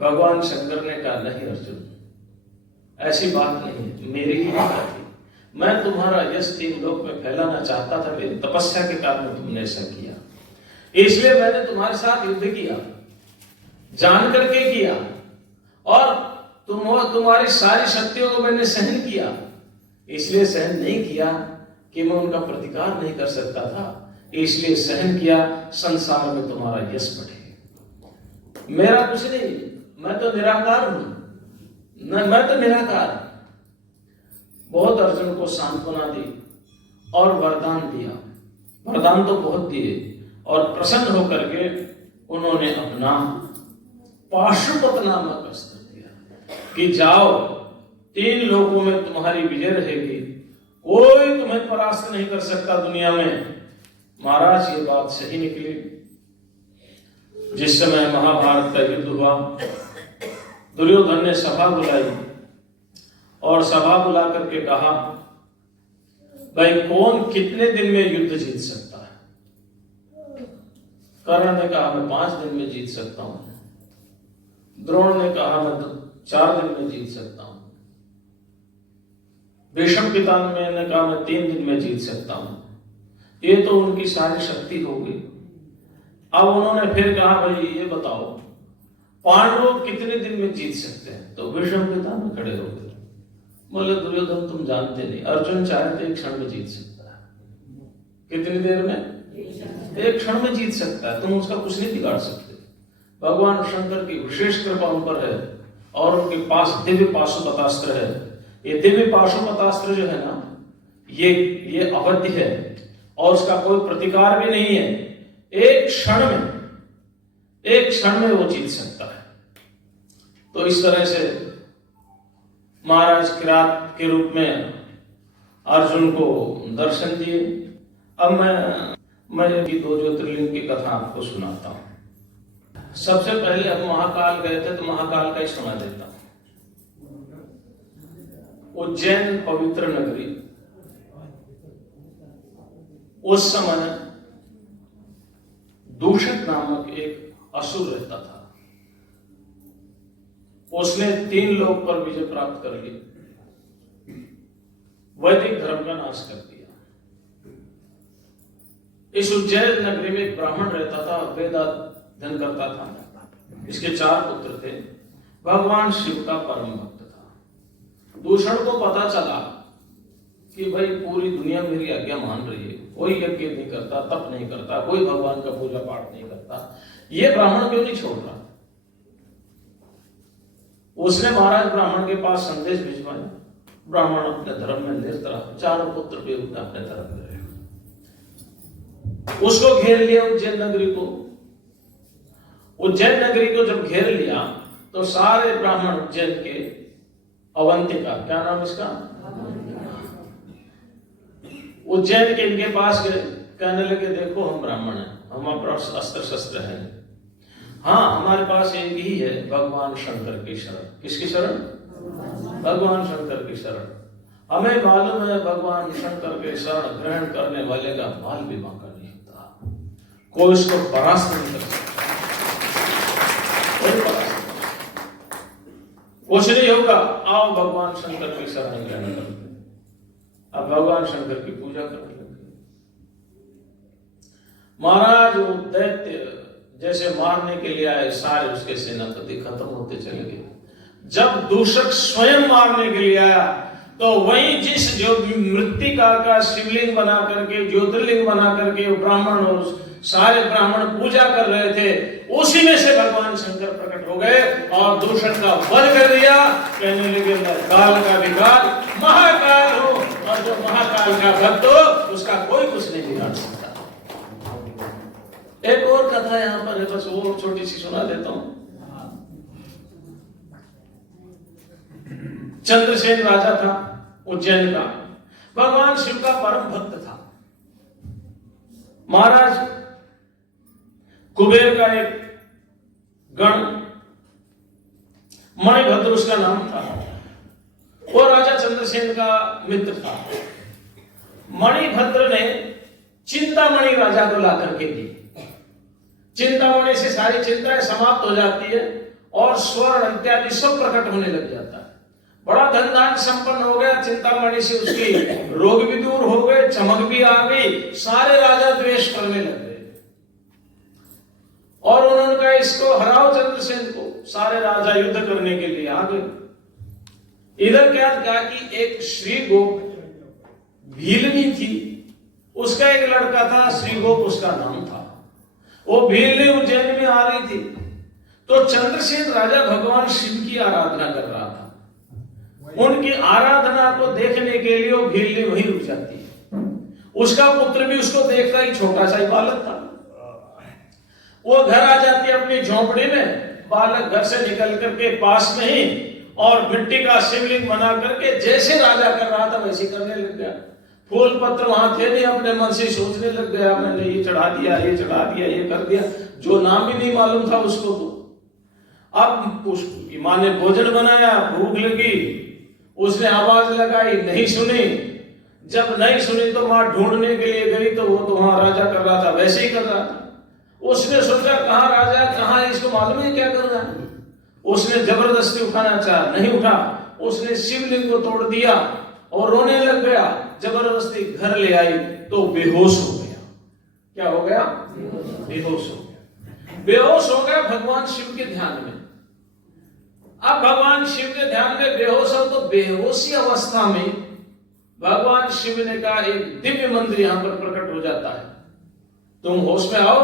भगवान शंकर ने कहा नहीं अर्जुन, ऐसी बात नहीं है, मेरी ही बात थी। मैं तुम्हारा यश 3 लोक में फैलाना चाहता था, मेरी तपस्या के कारण तुमने ऐसा किया, इसलिए मैंने तुम्हारे साथ युद्ध किया, जान करके किया, और तुम्हारी सारी शक्तियों को मैंने सहन किया। इसलिए सहन नहीं किया कि मैं उनका प्रतिकार नहीं कर सकता था, इसलिए सहन किया संसार में तुम्हारा यश बढ़े। मेरा कुछ नहीं, मैं तो निराकार हूं, मैं तो निराकार। बहुत अर्जुन को सांत्वना दी और वरदान दिया, वरदान तो बहुत दिए, और प्रसन्न होकर के उन्होंने अपना पाशुपत नामक अस्त्र दिया कि जाओ 3 लोकों में तुम्हारी विजय रहेगी, कोई तुम्हें परास्त नहीं कर सकता दुनिया में। महाराज ये बात सही निकली। जिस समय महाभारत का युद्ध हुआ, दुर्योधन ने सभा बुलाई और सभा बुला करके कहा भाई कौन कितने दिन में युद्ध जीत सकता है। कर्ण ने कहा मैं 5 दिन में जीत सकता हूं, द्रोण ने कहा मैं 4 दिन में जीत सकता हूं, भीष्म पितामह ने कहा मैं 3 दिन में जीत सकता हूं। ये तो उनकी सारी शक्ति होगी। अब उन्होंने फिर कहा भाई ये बताओ पांडव कितने दिन में जीत सकते हैं। तो भीष्म पितामह खड़े हो गए, बोले दुर्योधन तुम जानते नहीं, अर्जुन चाहे तो 1 क्षण में जीत सकता है। कितनी देर में? 1 क्षण में जीत सकता है, तुम उसका कुछ नहीं बिगाड़ सकते। भगवान शंकर की विशेष कृपा उन पर है और उनके पास दिव्य पाशुपतास्त्र है ये दिव्य पाशुपतास्त्र जो है ना, ये अवध्य है और उसका कोई प्रतिकार भी नहीं है। एक क्षण में वो जीत सकता है। तो इस तरह से महाराज किरात के रूप में अर्जुन को दर्शन दिए। अब मैं ये 2 ज्योतिर्लिंग की कथा आपको सुनाता हूं। सबसे पहले अब महाकाल गए थे, तो महाकाल का ही सुना देता हूं। उज्जैन पवित्र नगरी, उस समय दूषक नामक एक असुर रहता था। उसने 3 लोक पर विजय प्राप्त कर ली, वैदिक धर्म का नाश कर दिया। इस उज्जैन नगरी में एक ब्राह्मण रहता था, वेद अध्ययन करता था। इसके 4 पुत्र थे। भगवान शिव का परम भक्त था। दूषण को पता चला कि भाई पूरी दुनिया मेरी आज्ञा मान रही है, कोई यज्ञ नहीं करता, तप नहीं करता, कोई भगवान का पूजा पाठ नहीं करता, ये ब्राह्मण क्यों नहीं छोड़ रहा। उसने महाराज ब्राह्मण के पास संदेश भिजवाया। ब्राह्मण अपने धर्म में निरत रहा, 4 पुत्र भी अपने धर्म में रहे। उसको घेर लिया उज्जैन नगरी को। उज्जैन नगरी को जब घेर लिया तो सारे ब्राह्मण उज्जैन के, अवंतिका, क्या नाम इसका, उज्जैन के इनके पास गए। कहने लगे देखो हम ब्राह्मण हैं, हमारे पास अस्त्र शस्त्र है, हाँ हमारे पास एक ही है, भगवान शंकर की शरण। किसकी शरण? भगवान शंकर की शरण। हमें मालूम है भगवान शंकर के शरण ग्रहण करने वाले का माल भी बांका नहीं होता, कोई उसको परास्त नहीं कर सकता, कोई परास्त कुछ नहीं होगा। आओ भगवान शंकर की शरण ग्रहण करते। अब भगवान शंकर की पूजा करने लगे। महाराज वो दैत्य जैसे मारने के लिए आए, सारे उसके सेनापति खत्म होते चले गए। जब दूषक स्वयं मारने के लिए आया तो वही जिस जो मृत्तिका का शिवलिंग बना करके, ज्योतिर्लिंग बना करके ब्राह्मण और सारे ब्राह्मण पूजा कर रहे थे, उसी में से भगवान शंकर प्रकट हो गए और दूषण का वध कर दिया। कहने लगे मैं काल का विकाल महाकाल हूं, और जो महाकाल का भक्त हो उसका कोई कुछ नहीं बिगाड़ सकता। एक और कथा यहाँ पर है, बस वो छोटी सी सुना देता हूं। चंद्रसेन राजा था उज्जैन का, भगवान शिव का परम भक्त था। महाराज कुबेर का एक गण, मणिभद्र उसका नाम था, वो राजा चंद्रसेन का मित्र था। मणिभद्र ने चिंतामणि राजा को ला करके दी। चिंतामणि से सारी चिंताएं समाप्त हो जाती है और स्वर्ण इत्यादि सब प्रकट होने लग जाता है। बड़ा धन धान्य संपन्न हो गया। चिंतामणि से उसकी रोग भी दूर हो गए, चमक भी आ गई, सारे राजा द्वेष करने लग गए और उन्होंने कहा इसको हराओ चंद्रसेन को। सारे राजा युद्ध करने के लिए आ गए। इधर क्या था कि एक श्री गोप भीलनी थी, उसका एक लड़का था, श्री गोप उसका नाम था। वो भीलनी उज्जैन में आ रही थी तो चंद्रसेन राजा भगवान शिव की आराधना कर रहा था। उनकी आराधना को देखने के लिए वो भीलनी वहीं रुक जाती है। उसका पुत्र भी उसको देखता ही छोटा सा ही बालक था। वो घर आ जाती है अपनी झोंपड़ी में, बालक घर से निकल करके पास में ही और मिट्टी का शिवलिंग बना करके जैसे राजा कर रहा था वैसे करने लग गया। फूल पत्र वहां थे नहीं, अपने मन से सोचने लग गया मैंने ये चढ़ा दिया, ये चढ़ा दिया, ये कर दिया, जो नाम भी नहीं मालूम था उसको। तो अब उसकी मां ने भोजन बनाया, भूख लगी, उसने आवाज लगाई, नहीं सुनी। जब नहीं सुनी तो मां ढूंढने के लिए गई तो वो तो वहां राजा कर रहा था वैसे ही कर रहा था। उसने सोचा कहां राजा, कहां इसको मालूम है क्या कर रहा है। उसने जबरदस्ती उठाना चाहा, नहीं उठा। उसने शिवलिंग को तोड़ दिया और रोने लग गया। जबरदस्ती घर ले आई तो बेहोश हो गया। क्या हो गया? बेहोश हो गया। बेहोश हो गया भगवान शिव के ध्यान में। अब भगवान शिव के ध्यान में बेहोश हो तो बेहोशी अवस्था में भगवान शिव ने कहा एक दिव्य मंदिर यहां पर प्रकट हो जाता है, तुम होश में आओ।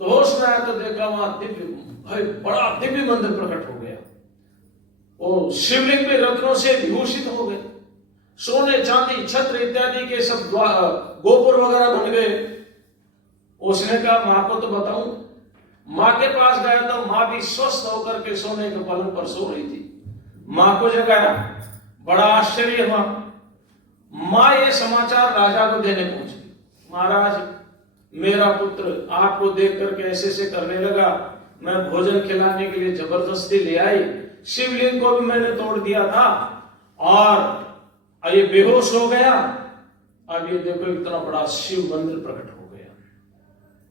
तो होश में आया तो देखा वहां दिव्य, भाई बड़ा दिव्य मंदिर प्रकट हो गया। वो शिवलिंग भी रत्नों से विभूषित हो गए, सोने चांदी छत्र इत्यादि के सब गोपुर वगैरह बन गए। उसने कहा मां को तो बताऊं। मां के पास गया तो मां भी स्वस्थ होकर के सोने के पलंग पर सो रही थी। मां को जगाया, बड़ा आश्चर्य हुआ। मां ये समाचार राजा को देने पहुंची, महाराज मेरा पुत्र आपको देख करके ऐसे ऐसे करने लगा, मैं भोजन खिलाने के लिए जबरदस्ती ले आई, शिवलिंग को भी मैंने तोड़ दिया था और ये बेहोश हो गया। अब ये देखो इतना बड़ा शिव मंदिर प्रकट हो गया।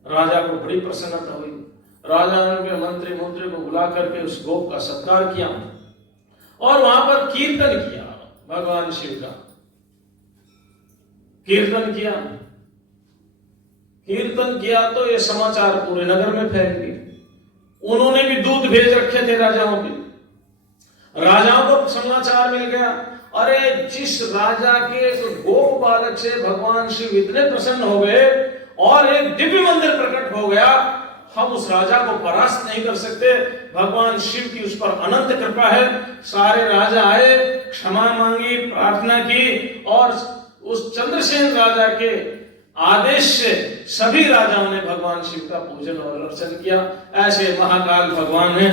राजा को बड़ी प्रसन्नता हुई। राजा ने मंत्री को बुला करके उस गोप का सत्कार किया और वहां पर कीर्तन किया, भगवान शिव का कीर्तन किया तो ये समाचार पूरे नगर में फैल गए। उन्होंने भी दूत भेज रखे थे राजाओं को समाचार मिल गया, अरे जिस राजा के गोप बालक से भगवान शिव इतने प्रसन्न हो गए और एक दिव्य मंदिर प्रकट हो गया, हम उस राजा को परास्त नहीं कर सकते। भगवान शिव की उस पर अनंत कृपा है। सारे राजा आए, क्षमा मांगी, प्रार्थना की और उस चंद्रसेन राजा के आदेश से सभी राजाओं ने भगवान शिव का पूजन और अर्चन किया। ऐसे महाकाल भगवान है।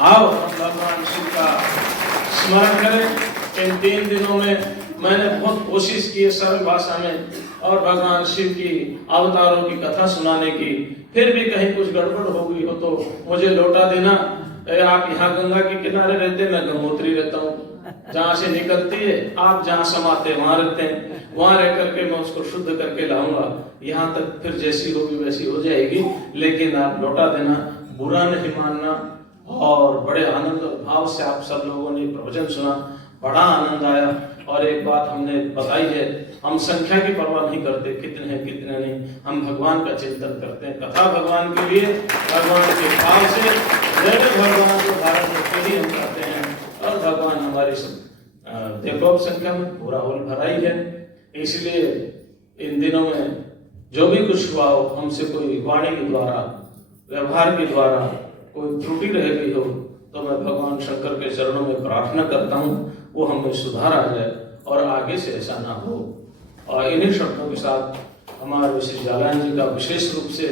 आओ हम भगवान शिव का स्मरण करें। इन 3 दिनों में मैंने बहुत कोशिश की है सरल भाषा में और भगवान शिव की अवतारों की कथा सुनाने की। फिर भी कहीं कुछ गड़बड़ हो गई हो तो मुझे लौटा देना। आप यहाँ गंगा के किनारे रहते, मैं गंगोत्री रहता हूँ। जहाँ से निकलती है आप जहाँ समाते वहां रहते हैं, वहां रह करके मैं उसको शुद्ध करके लाऊंगा। यहाँ तक फिर जैसी होगी वैसी हो जाएगी, लेकिन आप लौटा देना, बुरा नहीं मानना। और बड़े आनंद और भाव से आप सब लोगों ने प्रवचन सुना, बड़ा आनंद आया। और एक बात हमने बताई है, हम संख्या की परवाह नहीं करते, कितने हैं कितने नहीं, हम भगवान का चिंतन करते हैं। कथा भगवान के लिए, भगवान के भाव से भगवान को धारण करके ही हम करते हैं। और भगवान हमारी देखो संख्या में पूरा होल भरा ही है। इसलिए इन दिनों में जो भी कुछ हुआ हो, हमसे कोई वाणी के द्वारा, व्यवहार के द्वारा कोई त्रुटि रह गई हो तो मैं भगवान शंकर के चरणों में प्रार्थना करता हूँ वो हमें सुधार आ जाए और आगे से ऐसा ना हो। और इन्हीं शब्दों के साथ हमारे विशेष जालान जी का विशेष रूप से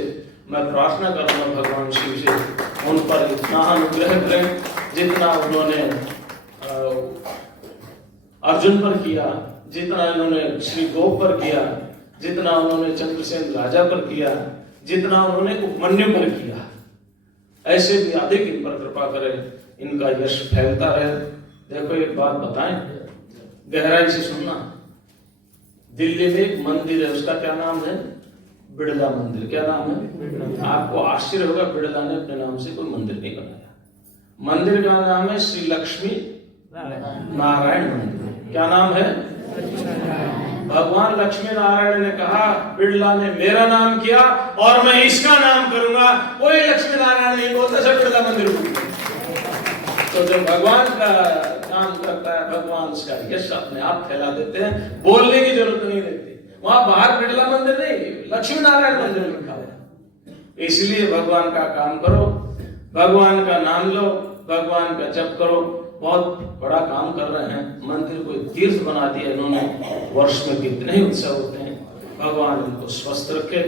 मैं प्रार्थना करूँगा भगवान शिव से, उन पर इतना अनुग्रह करें जितना उन्होंने अर्जुन पर किया, जितना उन्होंने श्री गोप पर किया, जितना उन्होंने चंद्रसेन राजा पर किया, जितना उन्होंने उपमन्यु पर किया, ऐसे भी अधिक इन पर कृपा करें, इनका यश फैलता रहे। देखो एक बात बताएं, गहराई से सुनना। दिल्ली में एक मंदिर है, उसका क्या नाम है? बिड़ला मंदिर। क्या नाम है? आपको आश्चर्य होगा, बिड़ला ने अपने नाम से कोई मंदिर नहीं बनाया। मंदिर का नाम है श्री लक्ष्मी नारायण मंदिर। क्या नाम है? भगवान लक्ष्मी नारायण ने कहा, बिड़ला ने मेरा नाम किया और मैं इसका नाम करूंगा। कोई लक्ष्मी नारायण नहीं बोलता, सब बिड़ला मंदिर बोलते। तो जब भगवान का काम करता है, भगवान उसका यश अपने आप फैला देते हैं, बोलने की जरूरत नहीं रहती। वहां बाहर बिड़ला मंदिर नहीं, लक्ष्मी नारायण मंदिर लिखा है। इसलिए भगवान का काम करो, भगवान का नाम लो, भगवान का जप करो। बहुत बड़ा काम कर रहे हैं, मंदिर को तीर्थ बना दिया इन्होंने। वर्ष में कितने ही उत्सव होते हैं। भगवान इनको स्वस्थ रखे,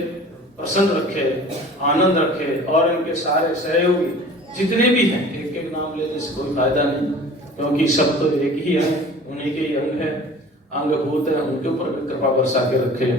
प्रसन्न रखे, आनंद रखे। और इनके सारे सहयोगी जितने भी हैं, एक एक नाम लेने से कोई फायदा नहीं, क्योंकि सब तो एक ही है, उन्हीं के ही अंग है, अंगभूत है, उनके ऊपर भी कृपा बरसा के रखे।